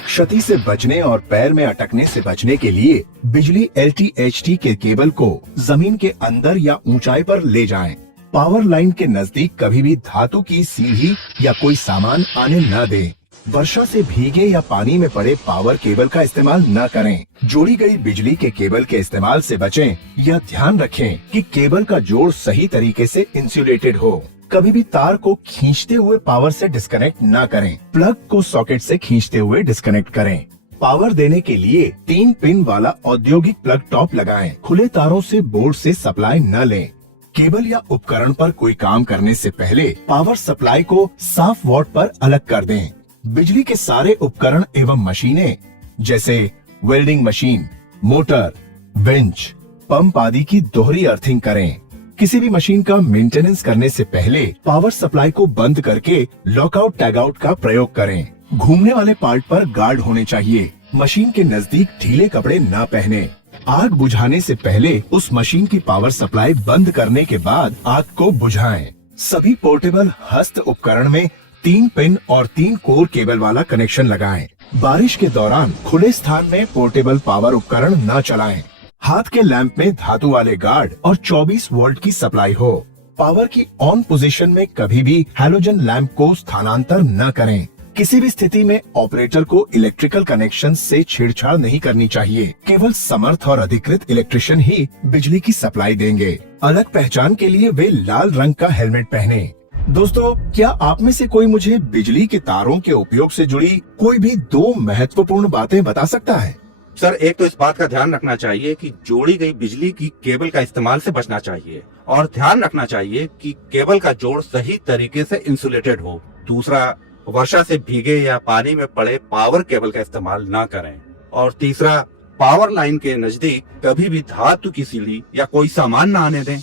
क्षति से बचने और पैर में अटकने से बचने के लिए बिजली LT-HT के केबल को जमीन के अंदर या ऊंचाई पर ले जाएं। पावर लाइन के नजदीक कभी भी धातु की सीढ़ी या कोई सामान आने न दें। वर्षा से भीगे या पानी में पड़े पावर केबल का इस्तेमाल न करें। जोड़ी गई बिजली के केबल के इस्तेमाल से बचें। यह ध्यान रखें कि केबल का जोड़ सही तरीके से इंसुलेटेड हो। कभी भी तार को खींचते हुए पावर से डिस्कनेक्ट न करें। प्लग को सॉकेट से खींचते हुए डिस्कनेक्ट करें। पावर देने के लिए 3 पिन वाला औद्योगिक प्लग टॉप लगाएं। खुले तारों से बोर्ड से सप्लाई न लें। केबल या उपकरण पर कोई काम करने से पहले पावर सप्लाई को साफ वाट पर अलग कर दें। बिजली के सारे उपकरण एवं मशीनें जैसे welding machine, motor, bench, pump आदि की दोहरी अर्थिंग करें। किसी भी मशीन का मेंटेनेंस करने से पहले पावर सप्लाई को बंद करके लॉकआउट टैगआउट का प्रयोग करें। घूमने वाले पार्ट पर गार्ड होने चाहिए। मशीन के नजदीक ढीले कपड़े न पहने। आग बुझाने से पहले उस मशीन की पावर सप्लाई बंद करने के बाद आग को बुझाएं। सभी पोर्टेबल हस्त उपकरण में 3 पिन और 3 कोर केबल वाला कनेक्शन लगाएं। बारिश के दौरान खुले स्थान में पोर्टेबल पावर उपकरण न चलाएं। हाथ के लैंप में धातु वाले गार्ड और 24 वोल्ट की सप्लाई हो। पावर की ऑन पोजीशन में कभी भी हैलोजन लैंप को स्थानांतर न करें। किसी भी स्थिति में ऑपरेटर को इलेक्ट्रिकल कनेक्शन से छेड़छाड़ नहीं करनी चाहिए। केवल समर्थ और अधिकृत इलेक्ट्रिशियन ही बिजली की सप्लाई देंगे। अलग पहचान के लिए वे लाल रंग का हेलमेट पहने। दोस्तों, क्या आप में से कोई मुझे बिजली के तारों के उपयोग से जुड़ी कोई भी 2 महत्वपूर्ण बातें बता सकता है? सर, एक तो इस बात का ध्यान रखना चाहिए कि जोड़ी गई बिजली की केबल का इस्तेमाल से बचना चाहिए और ध्यान रखना चाहिए कि केबल का जोड़ सही तरीके से इंसुलेटेड हो। दूसरा, वर्षा से भीगे या पानी में पड़े पावर केबल का इस्तेमाल ना करें। और तीसरा, पावर लाइन के नजदीक कभी भी धातु की सीढ़ी या कोई सामान ना आने दें।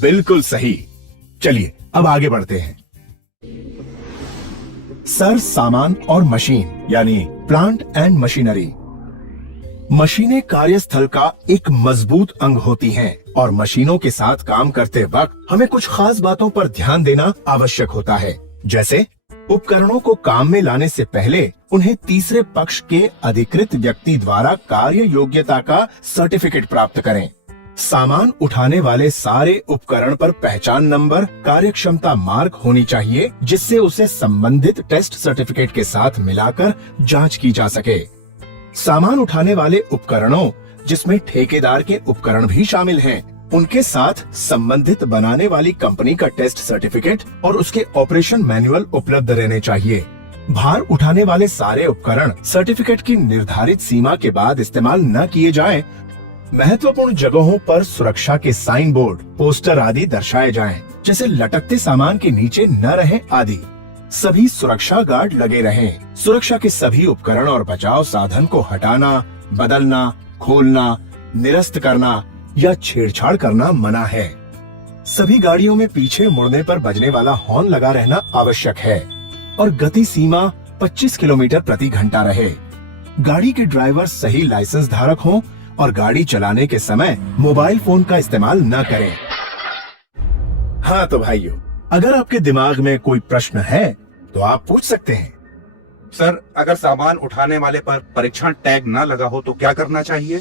बिल्कुल सही। चलिए अब आगे बढ़ते हैं। सर, सामान और मशीन यानी प्लांट एंड मशीनरी। मशीनें कार्यस्थल का एक मजबूत अंग होती हैं और मशीनों के साथ काम करते वक्त हमें कुछ खास बातों पर ध्यान देना आवश्यक होता है। जैसे उपकरणों को काम में लाने से पहले उन्हें तीसरे पक्ष के अधिकृत व्यक्ति द्वारा कार्य योग्यता का सर्टिफिकेट प्राप्त करें। सामान उठाने वाले सारे उपकरण पर पहचान नंबर, कार्यक्षमता मार्क होनी चाहिए, जिससे उसे संबंधित टेस्ट सर्टिफिकेट के साथ मिलाकर जांच की जा सके। सामान उठाने वाले उपकरणों, जिसमें ठेकेदार के उपकरण भी शामिल हैं, उनके साथ संबंधित बनाने वाली कंपनी का टेस्ट सर्टिफिकेट और उसके ऑपरेशन मैनुअल उपलब्ध रहने चाहिए। भार उठाने वाले सारे उपकरण सर्टिफिकेट की निर्धारित सीमा के बाद इस्तेमाल न किए जाएं। महत्वपूर्ण जगहों पर सुरक्षा के साइन बोर्ड, पोस्टर आदि दर्शाए जाएं, जैसे लटकते सामान के नीचे न रहे आदि। सभी सुरक्षा गार्ड लगे रहें। सुरक्षा के सभी उपकरण और बचाव साधन को हटाना, बदलना, खोलना, निरस्त करना या छेड़छाड़ करना मना है। सभी गाड़ियों में पीछे मुड़ने पर बजने वाला हॉर्न लगा रहना आवश्यक है और गति सीमा 25 किलोमीटर प्रति घंटा रहे। गाड़ी के ड्राइवर सही लाइसेंस धारक हों और गाड़ी चलाने के समय मोबाइल फोन का इस्तेमाल न करें। हाँ तो भाइयों, अगर आपके दिमाग में कोई प्रश्न है तो आप पूछ सकते हैं। सर, अगर सामान उठाने वाले पर परीक्षण टैग न लगा हो तो क्या करना चाहिए?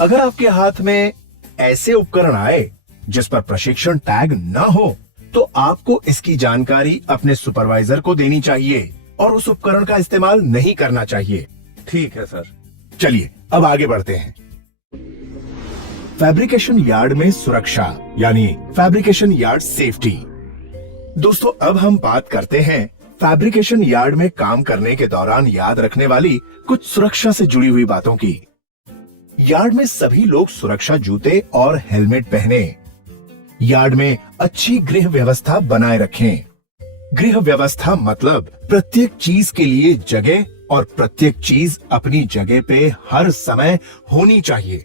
अगर आपके हाथ में ऐसे उपकरण आए जिस पर प्रशिक्षण टैग न हो तो आपको इसकी जानकारी अपने सुपरवाइजर को देनी चाहिए और उस उपकरण का इस्तेमाल नहीं करना चाहिए। ठीक है सर। चलिए अब आगे बढ़ते हैं। फैब्रिकेशन यार्ड में सुरक्षा यानी फैब्रिकेशन यार्ड सेफ्टी। दोस्तों, अब हम बात करते हैं फैब्रिकेशन यार्ड में काम करने के दौरान याद रखने वाली कुछ सुरक्षा से जुड़ी हुई बातों की। यार्ड में सभी लोग सुरक्षा जूते और हेलमेट पहने। यार्ड में अच्छी गृह व्यवस्था बनाए रखें। गृह व्यवस्था मतलब प्रत्येक चीज के लिए जगह और प्रत्येक चीज अपनी जगह पे हर समय होनी चाहिए।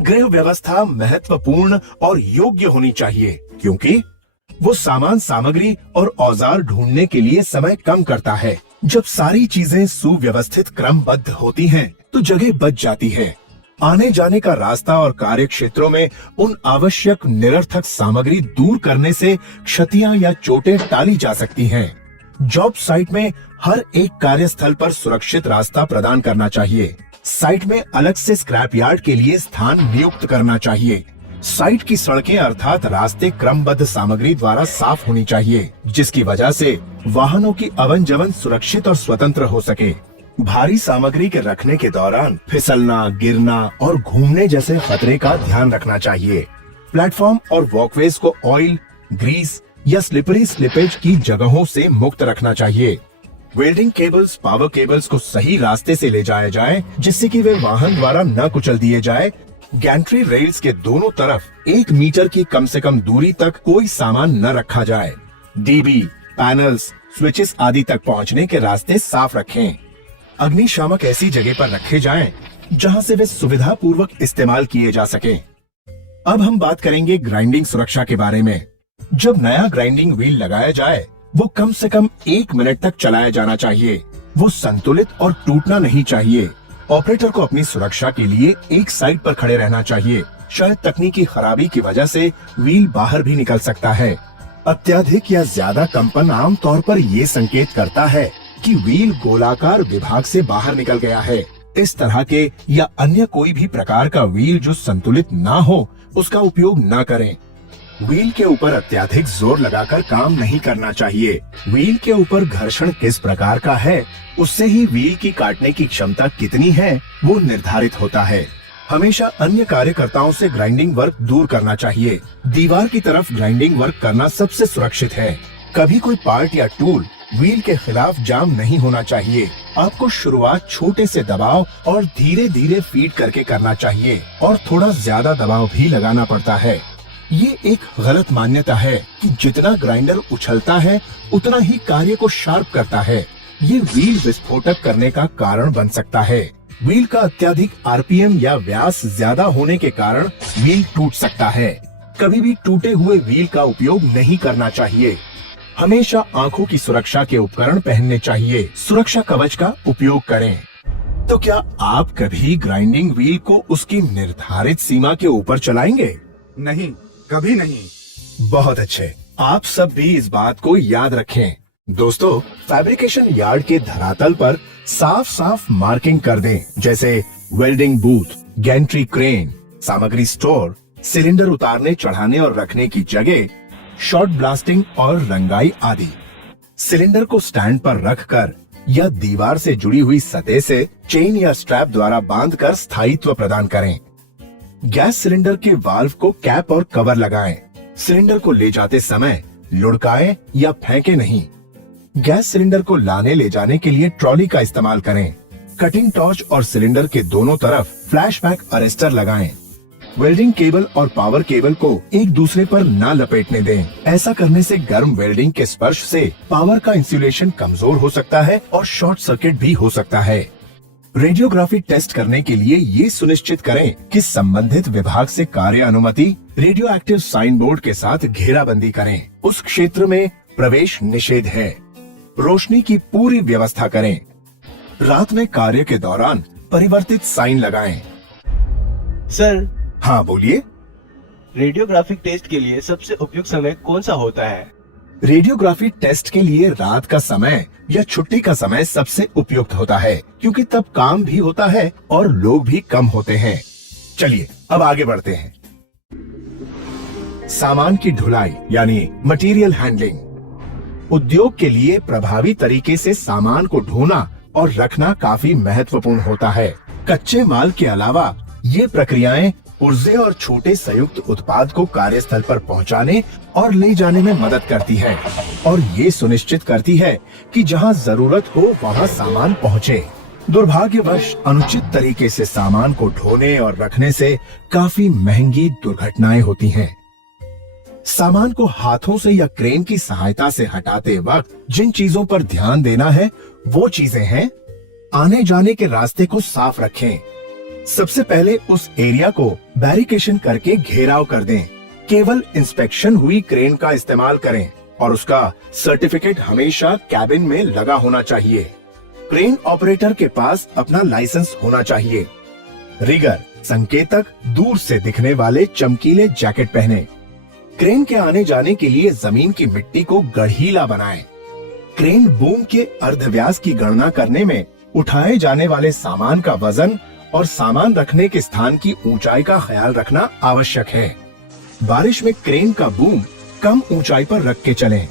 गृह व्यवस्था महत्वपूर्ण और योग्य होनी चाहिए क्योंकि वो सामान, सामग्री और औजार ढूंढने के लिए समय कम करता है। जब सारी चीजें सुव्यवस्थित क्रमबद्ध होती हैं, तो जगह बच जाती है। आने जाने का रास्ता और कार्य क्षेत्रों में उन आवश्यक निरर्थक सामग्री दूर करने से क्षतियां या चोटें टाली जा सकती हैं। जॉब साइट में हर एक कार्यस्थल पर सुरक्षित रास्ता प्रदान करना चाहिए। साइट में अलग से स्क्रैप यार्ड के लिए स्थान नियुक्त करना चाहिए। साइट की सड़कें अर्थात रास्ते क्रमबद्ध सामग्री द्वारा साफ होनी चाहिए, जिसकी वजह से वाहनों की आवन जावन सुरक्षित और स्वतंत्र हो सके। भारी सामग्री के रखने के दौरान फिसलना, गिरना और घूमने जैसे खतरे का ध्यान रखना चाहिए। प्लेटफॉर्म और वॉकवेज को ऑयल, ग्रीस या स्लिपरी स्लिपेज की जगहों से मुक्त रखना चाहिए। वेल्डिंग केबल्स, पावर केबल्स को सही रास्ते से ले जाया जाए, जिससे कि वे वाहन द्वारा न कुचल दिए जाए। गैंट्री रेल्स के दोनों तरफ 1 मीटर की कम से कम दूरी तक कोई सामान न रखा जाए। डीबी, पैनल्स, स्विचेस आदि तक पहुंचने के रास्ते साफ रखें। अग्निशामक ऐसी जगह पर रखे जाएं, जहां से वे सुविधा पूर्वक इस्तेमाल किए जा सकें। अब हम बात करेंगे ग्राइंडिंग सुरक्षा के बारे में। जब नया ग्राइंडिंग व्हील लगाया जाए, वो कम से कम 1 मिनट तक चलाया जाना चाहिए। वो संतुलित और टूटना नहीं चाहिए। ऑपरेटर को अपनी सुरक्षा के लिए एक साइड पर खड़े रहना चाहिए। शायद तकनीकी खराबी की वजह से व्हील बाहर भी निकल सकता है। अत्यधिक या ज्यादा कंपन आमतौर पर ये संकेत करता है कि व्हील गोलाकार विभाग से बाहर निकल गया है। इस तरह के या अन्य कोई भी प्रकार का व्हील जो संतुलित ना हो उसका उपयोग न करें। व्हील के ऊपर अत्यधिक जोर लगाकर काम नहीं करना चाहिए। व्हील के ऊपर घर्षण किस प्रकार का है उससे ही व्हील की काटने की क्षमता कितनी है वो निर्धारित होता है। हमेशा अन्य कार्यकर्ताओं से ग्राइंडिंग वर्क दूर करना चाहिए। दीवार की तरफ ग्राइंडिंग वर्क करना सबसे सुरक्षित है। कभी कोई पार्ट या टूल व्हील के खिलाफ जाम नहीं होना चाहिए। आपको शुरुआत छोटे से दबाव और धीरे धीरे फीड करके करना चाहिए और थोड़ा ज्यादा दबाव भी लगाना पड़ता है। ये एक गलत मान्यता है कि जितना ग्राइंडर उछलता है उतना ही कार्य को शार्प करता है। ये व्हील विस्फोटक करने का कारण बन सकता है। व्हील का अत्यधिक आरपीएम या व्यास ज्यादा होने के कारण व्हील टूट सकता है। कभी भी टूटे हुए व्हील का उपयोग नहीं करना चाहिए। हमेशा आंखों की सुरक्षा के उपकरण पहनने चाहिए। सुरक्षा कवच का उपयोग करें। तो क्या आप कभी ग्राइंडिंग व्हील को उसकी निर्धारित सीमा के ऊपर चलाएंगे? नहीं, कभी नहीं। बहुत अच्छे। आप सब भी इस बात को याद रखें। दोस्तों, फैब्रिकेशन यार्ड के धरातल पर साफ साफ मार्किंग कर दें, जैसे वेल्डिंग बूथ, गैंट्री क्रेन, सामग्री स्टोर, सिलेंडर उतारने चढ़ाने और रखने की जगह, शॉर्ट ब्लास्टिंग और रंगाई आदि। सिलेंडर को स्टैंड पर रखकर या दीवार से जुड़ी हुई सतह से चेन या स्ट्रैप द्वारा बांधकर स्थायित्व प्रदान करें। गैस सिलेंडर के वाल्व को कैप और कवर लगाएं। सिलेंडर को ले जाते समय लुढ़काएं या फेंके नहीं। गैस सिलेंडर को लाने ले जाने के लिए ट्रॉली का इस्तेमाल करें। कटिंग टॉर्च और सिलेंडर के दोनों तरफ फ्लैशबैक अरेस्टर लगाएं। वेल्डिंग केबल और पावर केबल को एक दूसरे पर न लपेटने दें। ऐसा करने से गर्म वेल्डिंग के स्पर्श से पावर का इंसुलेशन कमजोर हो सकता है और शॉर्ट सर्किट भी हो सकता है। रेडियोग्राफी टेस्ट करने के लिए ये सुनिश्चित करें कि संबंधित विभाग से कार्य अनुमति रेडियो एक्टिव साइन बोर्ड के साथ घेराबंदी करें। उस क्षेत्र में प्रवेश निषेध है। रोशनी की पूरी व्यवस्था करें। रात में कार्य के दौरान परिवर्तित साइन लगाएं। सर, हाँ बोलिए। रेडियोग्राफिक टेस्ट के लिए सबसे उपयुक्त समय कौन सा होता है? रेडियोग्राफी टेस्ट के लिए रात का समय या छुट्टी का समय सबसे उपयुक्त होता है, क्योंकि तब काम भी होता है और लोग भी कम होते हैं। चलिए अब आगे बढ़ते हैं। सामान की ढुलाई यानी मटेरियल हैंडलिंग। उद्योग के लिए प्रभावी तरीके से सामान को ढोना और रखना काफी महत्वपूर्ण होता है। कच्चे माल के अलावा ये प्रक्रियाएं पुर्जे और छोटे संयुक्त उत्पाद को कार्यस्थल पर पहुंचाने और ले जाने में मदद करती है और ये सुनिश्चित करती है कि जहां जरूरत हो वहां सामान पहुंचे। दुर्भाग्यवश अनुचित तरीके से सामान को ढोने और रखने से काफी महंगी दुर्घटनाएं होती हैं। सामान को हाथों से या क्रेन की सहायता से हटाते वक्त जिन चीजों पर ध्यान देना है वो चीजें हैं: आने जाने के रास्ते को साफ रखें। सबसे पहले उस एरिया को बैरिकेशन करके घेराव कर दें। केवल इंस्पेक्शन हुई क्रेन का इस्तेमाल करें और उसका सर्टिफिकेट हमेशा कैबिन में लगा होना चाहिए। क्रेन ऑपरेटर के पास अपना लाइसेंस होना चाहिए। रिगर संकेतक दूर से दिखने वाले चमकीले जैकेट पहने। क्रेन के आने जाने के लिए जमीन की मिट्टी को गढ़ीला बनाएं। क्रेन बूम के अर्धव्यास की गणना करने में उठाए जाने वाले सामान का वजन और सामान रखने के स्थान की ऊंचाई का ख्याल रखना आवश्यक है। बारिश में क्रेन का बूम कम ऊंचाई पर रख के चलें।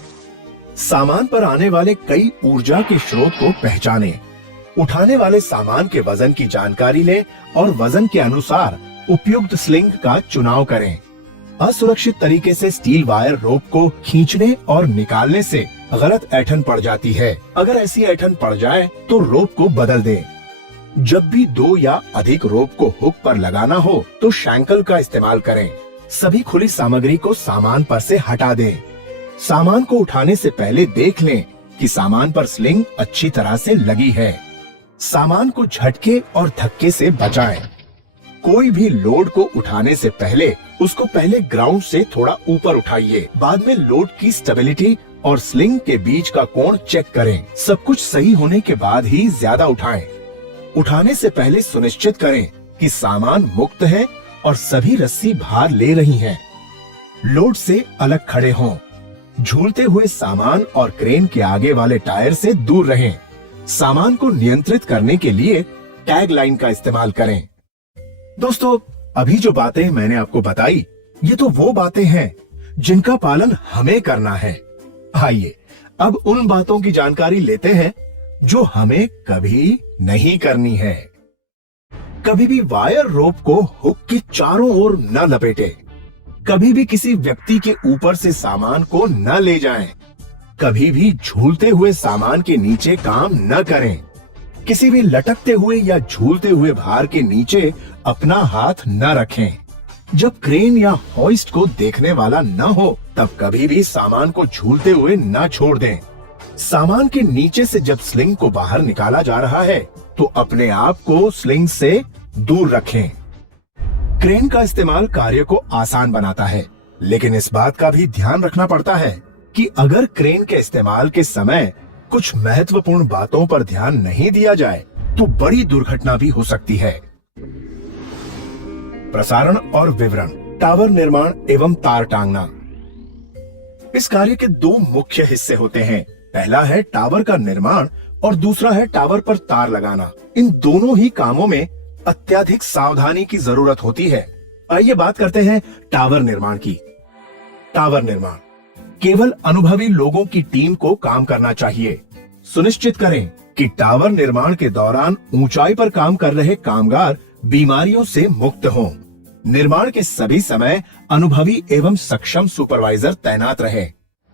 सामान पर आने वाले कई ऊर्जा के स्रोत को पहचानें। उठाने वाले सामान के वजन की जानकारी लें और वजन के अनुसार उपयुक्त स्लिंग का चुनाव करें। असुरक्षित तरीके से स्टील वायर रोप को खींचने और निकालने से गलत ऐंठन पड़ जाती है। अगर ऐसी ऐंठन पड़ जाए तो रोप को बदल दें। जब भी 2 या अधिक रोप को हुक पर लगाना हो तो शैंकल का इस्तेमाल करें। सभी खुली सामग्री को सामान पर से हटा दें। सामान को उठाने से पहले देख लें कि सामान पर स्लिंग अच्छी तरह से लगी है। सामान को झटके और धक्के से बचाएं। कोई भी लोड को उठाने से पहले उसको पहले ग्राउंड से थोड़ा ऊपर उठाइए। बाद में लोड की स्टेबिलिटी और स्लिंग के बीच का कोण चेक करें। सब कुछ सही होने के बाद ही ज्यादा उठाएं। उठाने से पहले सुनिश्चित करें कि सामान मुक्त है और सभी रस्सी भार ले रही हैं। लोड से अलग खड़े हों। झूलते हुए सामान और क्रेन के आगे वाले टायर से दूर रहें। सामान को नियंत्रित करने के लिए टैग लाइन का इस्तेमाल करें। दोस्तों, अभी जो बातें मैंने आपको बताई, ये तो वो बातें हैं जिनका पालन हमें करना है। आइए अब उन बातों की जानकारी लेते हैं जो हमें कभी नहीं करनी है। कभी भी वायर रोप को हुक के चारों ओर न लपेटे। कभी भी किसी व्यक्ति के ऊपर से सामान को न ले जाएं। कभी भी झूलते हुए सामान के नीचे काम न करें। किसी भी लटकते हुए या झूलते हुए भार के नीचे अपना हाथ न रखें। जब क्रेन या हॉइस्ट को देखने वाला न हो, तब कभी भी सामान को झूलते हुए न छोड़ दें। सामान के नीचे से जब स्लिंग को बाहर निकाला जा रहा है, तो अपने आप को स्लिंग से दूर रखें। क्रेन का इस्तेमाल कार्य को आसान बनाता है, लेकिन इस बात का भी ध्यान रखना पड़ता है कि अगर क्रेन के इस्तेमाल के समय कुछ महत्वपूर्ण बातों पर ध्यान नहीं दिया जाए, तो बड़ी दुर्घटना भी हो सकती है। प्रसारण और विवरण, टावर निर्माण एवं तार टांगना। इस कार्य के दो मुख्य हिस्से होते हैं। पहला है टावर का निर्माण और दूसरा है टावर पर तार लगाना। इन दोनों ही कामों में अत्यधिक सावधानी की जरूरत होती है। आइए बात करते हैं टावर निर्माण की। टावर निर्माण केवल अनुभवी लोगों की टीम को काम करना चाहिए। सुनिश्चित करें कि टावर निर्माण के दौरान ऊंचाई पर काम कर रहे कामगार बीमारियों से मुक्त हों। निर्माण के सभी समय अनुभवी एवं सक्षम सुपरवाइजर तैनात रहे।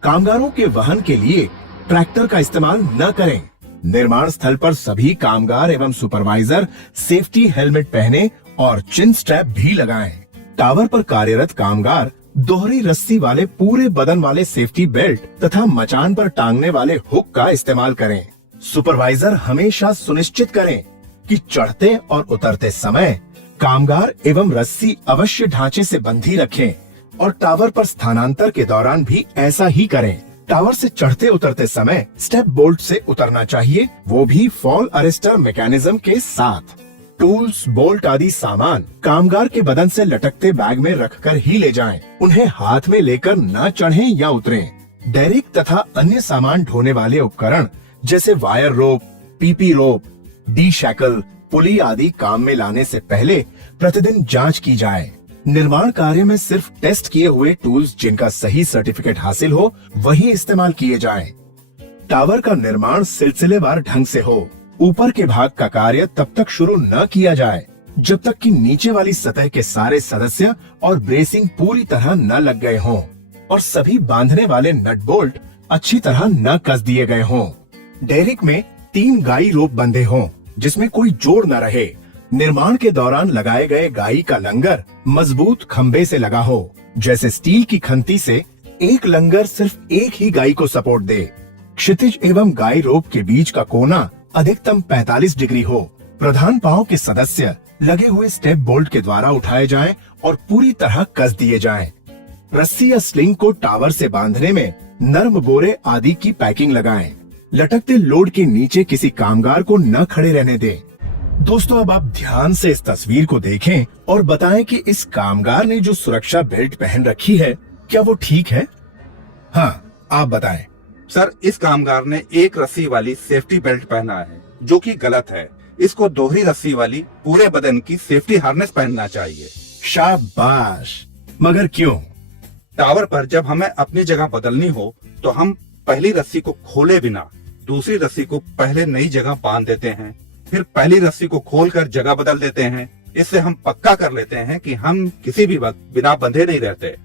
कामगारों के वाहन के लिए ट्रैक्टर का इस्तेमाल न करें। निर्माण स्थल पर सभी कामगार एवं सुपरवाइजर सेफ्टी हेलमेट पहने और चिन स्ट्रैप भी लगाएं। टावर पर कार्यरत कामगार दोहरी रस्सी वाले पूरे बदन वाले सेफ्टी बेल्ट तथा मचान पर टांगने वाले हुक का इस्तेमाल करें। सुपरवाइजर हमेशा सुनिश्चित करें कि चढ़ते और उतरते समय कामगार एवं रस्सी अवश्य ढांचे से बंधी रखें और टावर पर स्थानांतर के दौरान भी ऐसा ही करें। टावर से चढ़ते उतरते समय स्टेप बोल्ट से उतरना चाहिए, वो भी फॉल अरेस्टर मैकेनिज्म के साथ। टूल्स, बोल्ट आदि सामान कामगार के बदन से लटकते बैग में रखकर ही ले जाएं। उन्हें हाथ में लेकर न चढ़ें या उतरें। डेरिक तथा अन्य सामान ढोने वाले उपकरण जैसे वायर रोप, पीपी रोप, डी शैकल, पुली आदि काम में लाने से पहले प्रतिदिन जांच की जाए। निर्माण कार्य में सिर्फ टेस्ट किए हुए टूल्स जिनका सही सर्टिफिकेट हासिल हो, वही इस्तेमाल किए जाएं। टावर का निर्माण सिलसिलेवार ढंग से हो। ऊपर के भाग का कार्य तब तक शुरू न किया जाए जब तक कि नीचे वाली सतह के सारे सदस्य और ब्रेसिंग पूरी तरह न लग गए हों और सभी बांधने वाले नट बोल्ट अच्छी तरह न कस दिए गए हों। डेरिक में 3 गाई रोप बंधे हों जिसमें कोई जोड़ न रहे। निर्माण के दौरान लगाए गए गाई का लंगर मजबूत खंबे से लगा हो। जैसे स्टील की खंती से एक लंगर सिर्फ एक ही गाई को सपोर्ट दे। क्षितिज एवं गाई रोप के बीच का कोना अधिकतम 45 डिग्री हो। प्रधान पांव के सदस्य लगे हुए स्टेप बोल्ट के द्वारा उठाए जाएं और पूरी तरह कस दिए जाएं। रस्सी या स्लिंग को टावर से बांधने में नर्म बोरे आदि की पैकिंग लगाएं। लटकते लोड के नीचे किसी कामगार को न खड़े रहने दें। दोस्तों, अब आप ध्यान से इस तस्वीर को देखें और बताएं कि इस कामगार ने जो सुरक्षा बेल्ट पहन रखी है, क्या वो ठीक है? हाँ, आप बताएं। सर, इस कामगार ने एक रस्सी वाली सेफ्टी बेल्ट पहना है, जो कि गलत है। इसको दोहरी रस्सी वाली पूरे बदन की सेफ्टी हार्नेस पहनना चाहिए। शाबाश, मगर क्यों? टावर पर जब हमें अपनी जगह बदलनी हो, तो हम पहली रस्सी को खोले बिना दूसरी रस्सी को पहले नई जगह बांध देते हैं, फिर पहली रस्सी को खोलकर जगह बदल देते हैं। इससे हम पक्का कर लेते हैं कि हम किसी भी वक्त बिना बंधे नहीं रहते।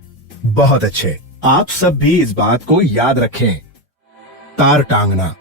बहुत अच्छे, आप सब भी इस बात को याद रखें। तार टांगना।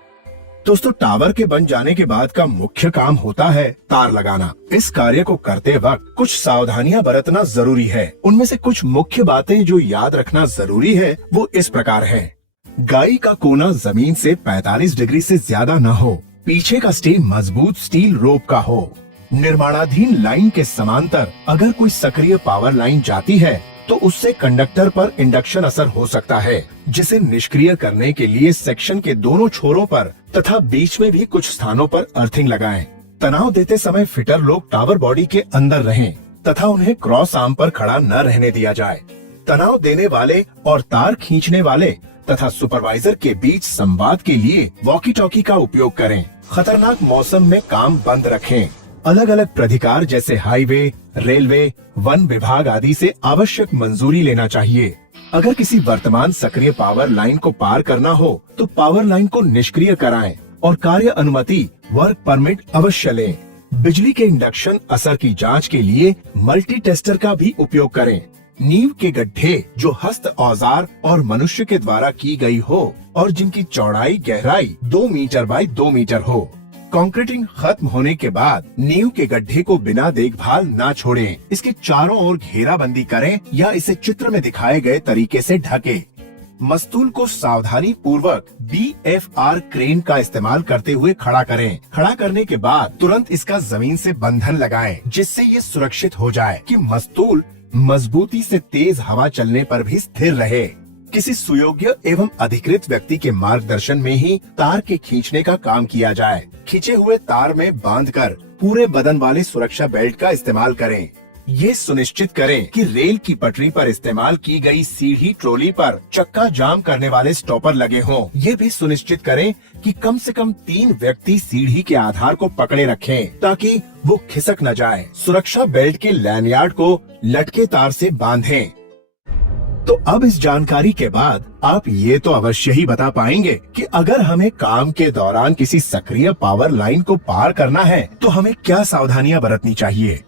दोस्तों, टावर के बन जाने के बाद का मुख्य काम होता है तार लगाना। इस कार्य को करते वक्त कुछ सावधानियां बरतना जरूरी है। उनमें से कुछ मुख्य बातें जो याद रखना जरूरी है, वो इस प्रकार है। गाई का कोना जमीन से 45 डिग्री से ज्यादा न हो। पीछे का स्टे मजबूत स्टील रोप का हो। निर्माणाधीन लाइन के समांतर अगर कोई सक्रिय पावर लाइन जाती है, तो उससे कंडक्टर पर इंडक्शन असर हो सकता है, जिसे निष्क्रिय करने के लिए सेक्शन के दोनों छोरों पर तथा बीच में भी कुछ स्थानों पर अर्थिंग लगाएं। तनाव देते समय फिटर लोग टावर बॉडी के अंदर रहें तथा उन्हें क्रॉस आर्म पर खड़ा न रहने दिया जाए। तनाव देने वाले और तार खींचने वाले तथा सुपरवाइजर के बीच संवाद के लिए वॉकी टॉकी का उपयोग करें। खतरनाक मौसम में काम बंद रखें। अलग अलग प्राधिकार जैसे हाईवे, रेलवे, वन विभाग आदि से आवश्यक मंजूरी लेना चाहिए। अगर किसी वर्तमान सक्रिय पावर लाइन को पार करना हो तो पावर लाइन को निष्क्रिय कराएं और कार्य अनुमति वर्क परमिट अवश्य लें। बिजली के इंडक्शन असर की जांच के लिए मल्टी टेस्टर का भी उपयोग करें। नींव के गड्ढे जो हस्त औजार और मनुष्य के द्वारा की गई हो और जिनकी चौड़ाई गहराई 2 मीटर बाय 2 मीटर हो। कंक्रीटिंग खत्म होने के बाद नींव के गड्ढे को बिना देखभाल ना छोड़ें। इसके चारों ओर घेराबंदी करें या इसे चित्र में दिखाए गए तरीके से ढकें। मस्तूल को सावधानी पूर्वक BFR क्रेन का इस्तेमाल करते हुए खड़ा करें। खड़ा करने के बाद तुरंत इसका जमीन से बंधन लगाएं, जिससे ये सुरक्षित हो जाए कि मस्तूल मजबूती से तेज हवा चलने पर भी स्थिर रहे। किसी सुयोग्य एवं अधिकृत व्यक्ति के मार्गदर्शन में ही तार के खींचने का काम किया जाए। खींचे हुए तार में बांधकर पूरे बदन वाले सुरक्षा बेल्ट का इस्तेमाल करें। ये सुनिश्चित करें कि रेल की पटरी पर इस्तेमाल की गई सीढ़ी ट्रॉली पर चक्का जाम करने वाले स्टॉपर लगे हों। ये भी सुनिश्चित करें कि कम से कम 3 व्यक्ति सीढ़ी के आधार को पकड़े रखें ताकि वो खिसक न जाए। सुरक्षा बेल्ट के लैनयार्ड को लटके तार से बांधें। तो अब इस जानकारी के बाद आप ये तो अवश्य ही बता पाएंगे कि अगर हमें काम के दौरान किसी सक्रिय पावर लाइन को पार करना है तो हमें क्या सावधानियां बरतनी चाहिए।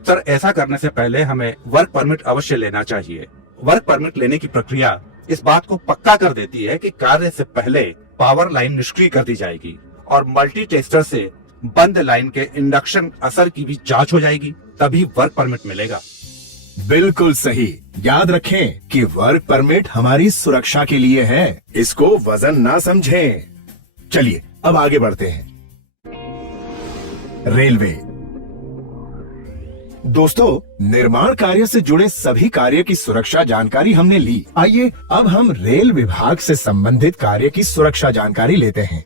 सर, ऐसा करने से पहले हमें वर्क परमिट अवश्य लेना चाहिए। वर्क परमिट लेने की प्रक्रिया इस बात को पक्का कर देती है कि कार्य से पहले पावर लाइन निष्क्रिय कर दी जाएगी और मल्टी टेस्टर से बंद लाइन के इंडक्शन असर की भी जांच हो जाएगी, तभी वर्क परमिट मिलेगा। बिल्कुल सही। याद रखें कि वर्क परमिट हमारी सुरक्षा के लिए है, इसको वजन ना समझें। चलिए अब आगे बढ़ते हैं। रेलवे। दोस्तों, निर्माण कार्य से जुड़े सभी कार्य की सुरक्षा जानकारी हमने ली। आइए अब हम रेल विभाग से संबंधित कार्य की सुरक्षा जानकारी लेते हैं।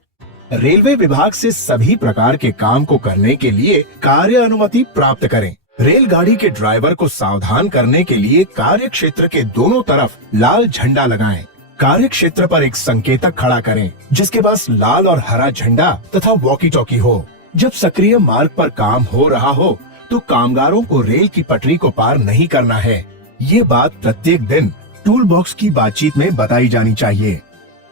रेलवे विभाग से सभी प्रकार के काम को करने के लिए कार्य अनुमति प्राप्त करें। रेलगाड़ी के ड्राइवर को सावधान करने के लिए कार्य क्षेत्र के दोनों तरफ लाल झंडा लगाएं। कार्य क्षेत्र पर एक संकेतक खड़ा करें जिसके पास लाल और हरा झंडा तथा वॉकी टॉकी हो। जब सक्रिय मार्ग पर काम हो रहा हो तो कामगारों को रेल की पटरी को पार नहीं करना है। ये बात प्रत्येक दिन टूल बॉक्स की बातचीत में बताई जानी चाहिए।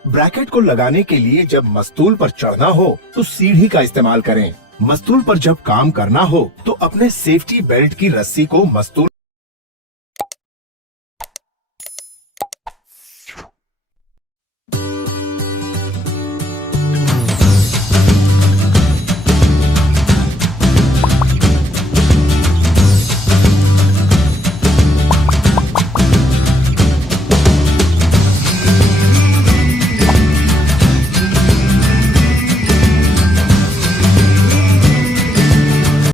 ब्रैकेट को लगाने के लिए जब मस्तूल पर चढ़ना हो तो सीढ़ी का इस्तेमाल करें। मस्तूल पर जब काम करना हो तो अपने सेफ्टी बेल्ट की रस्सी को मस्तूल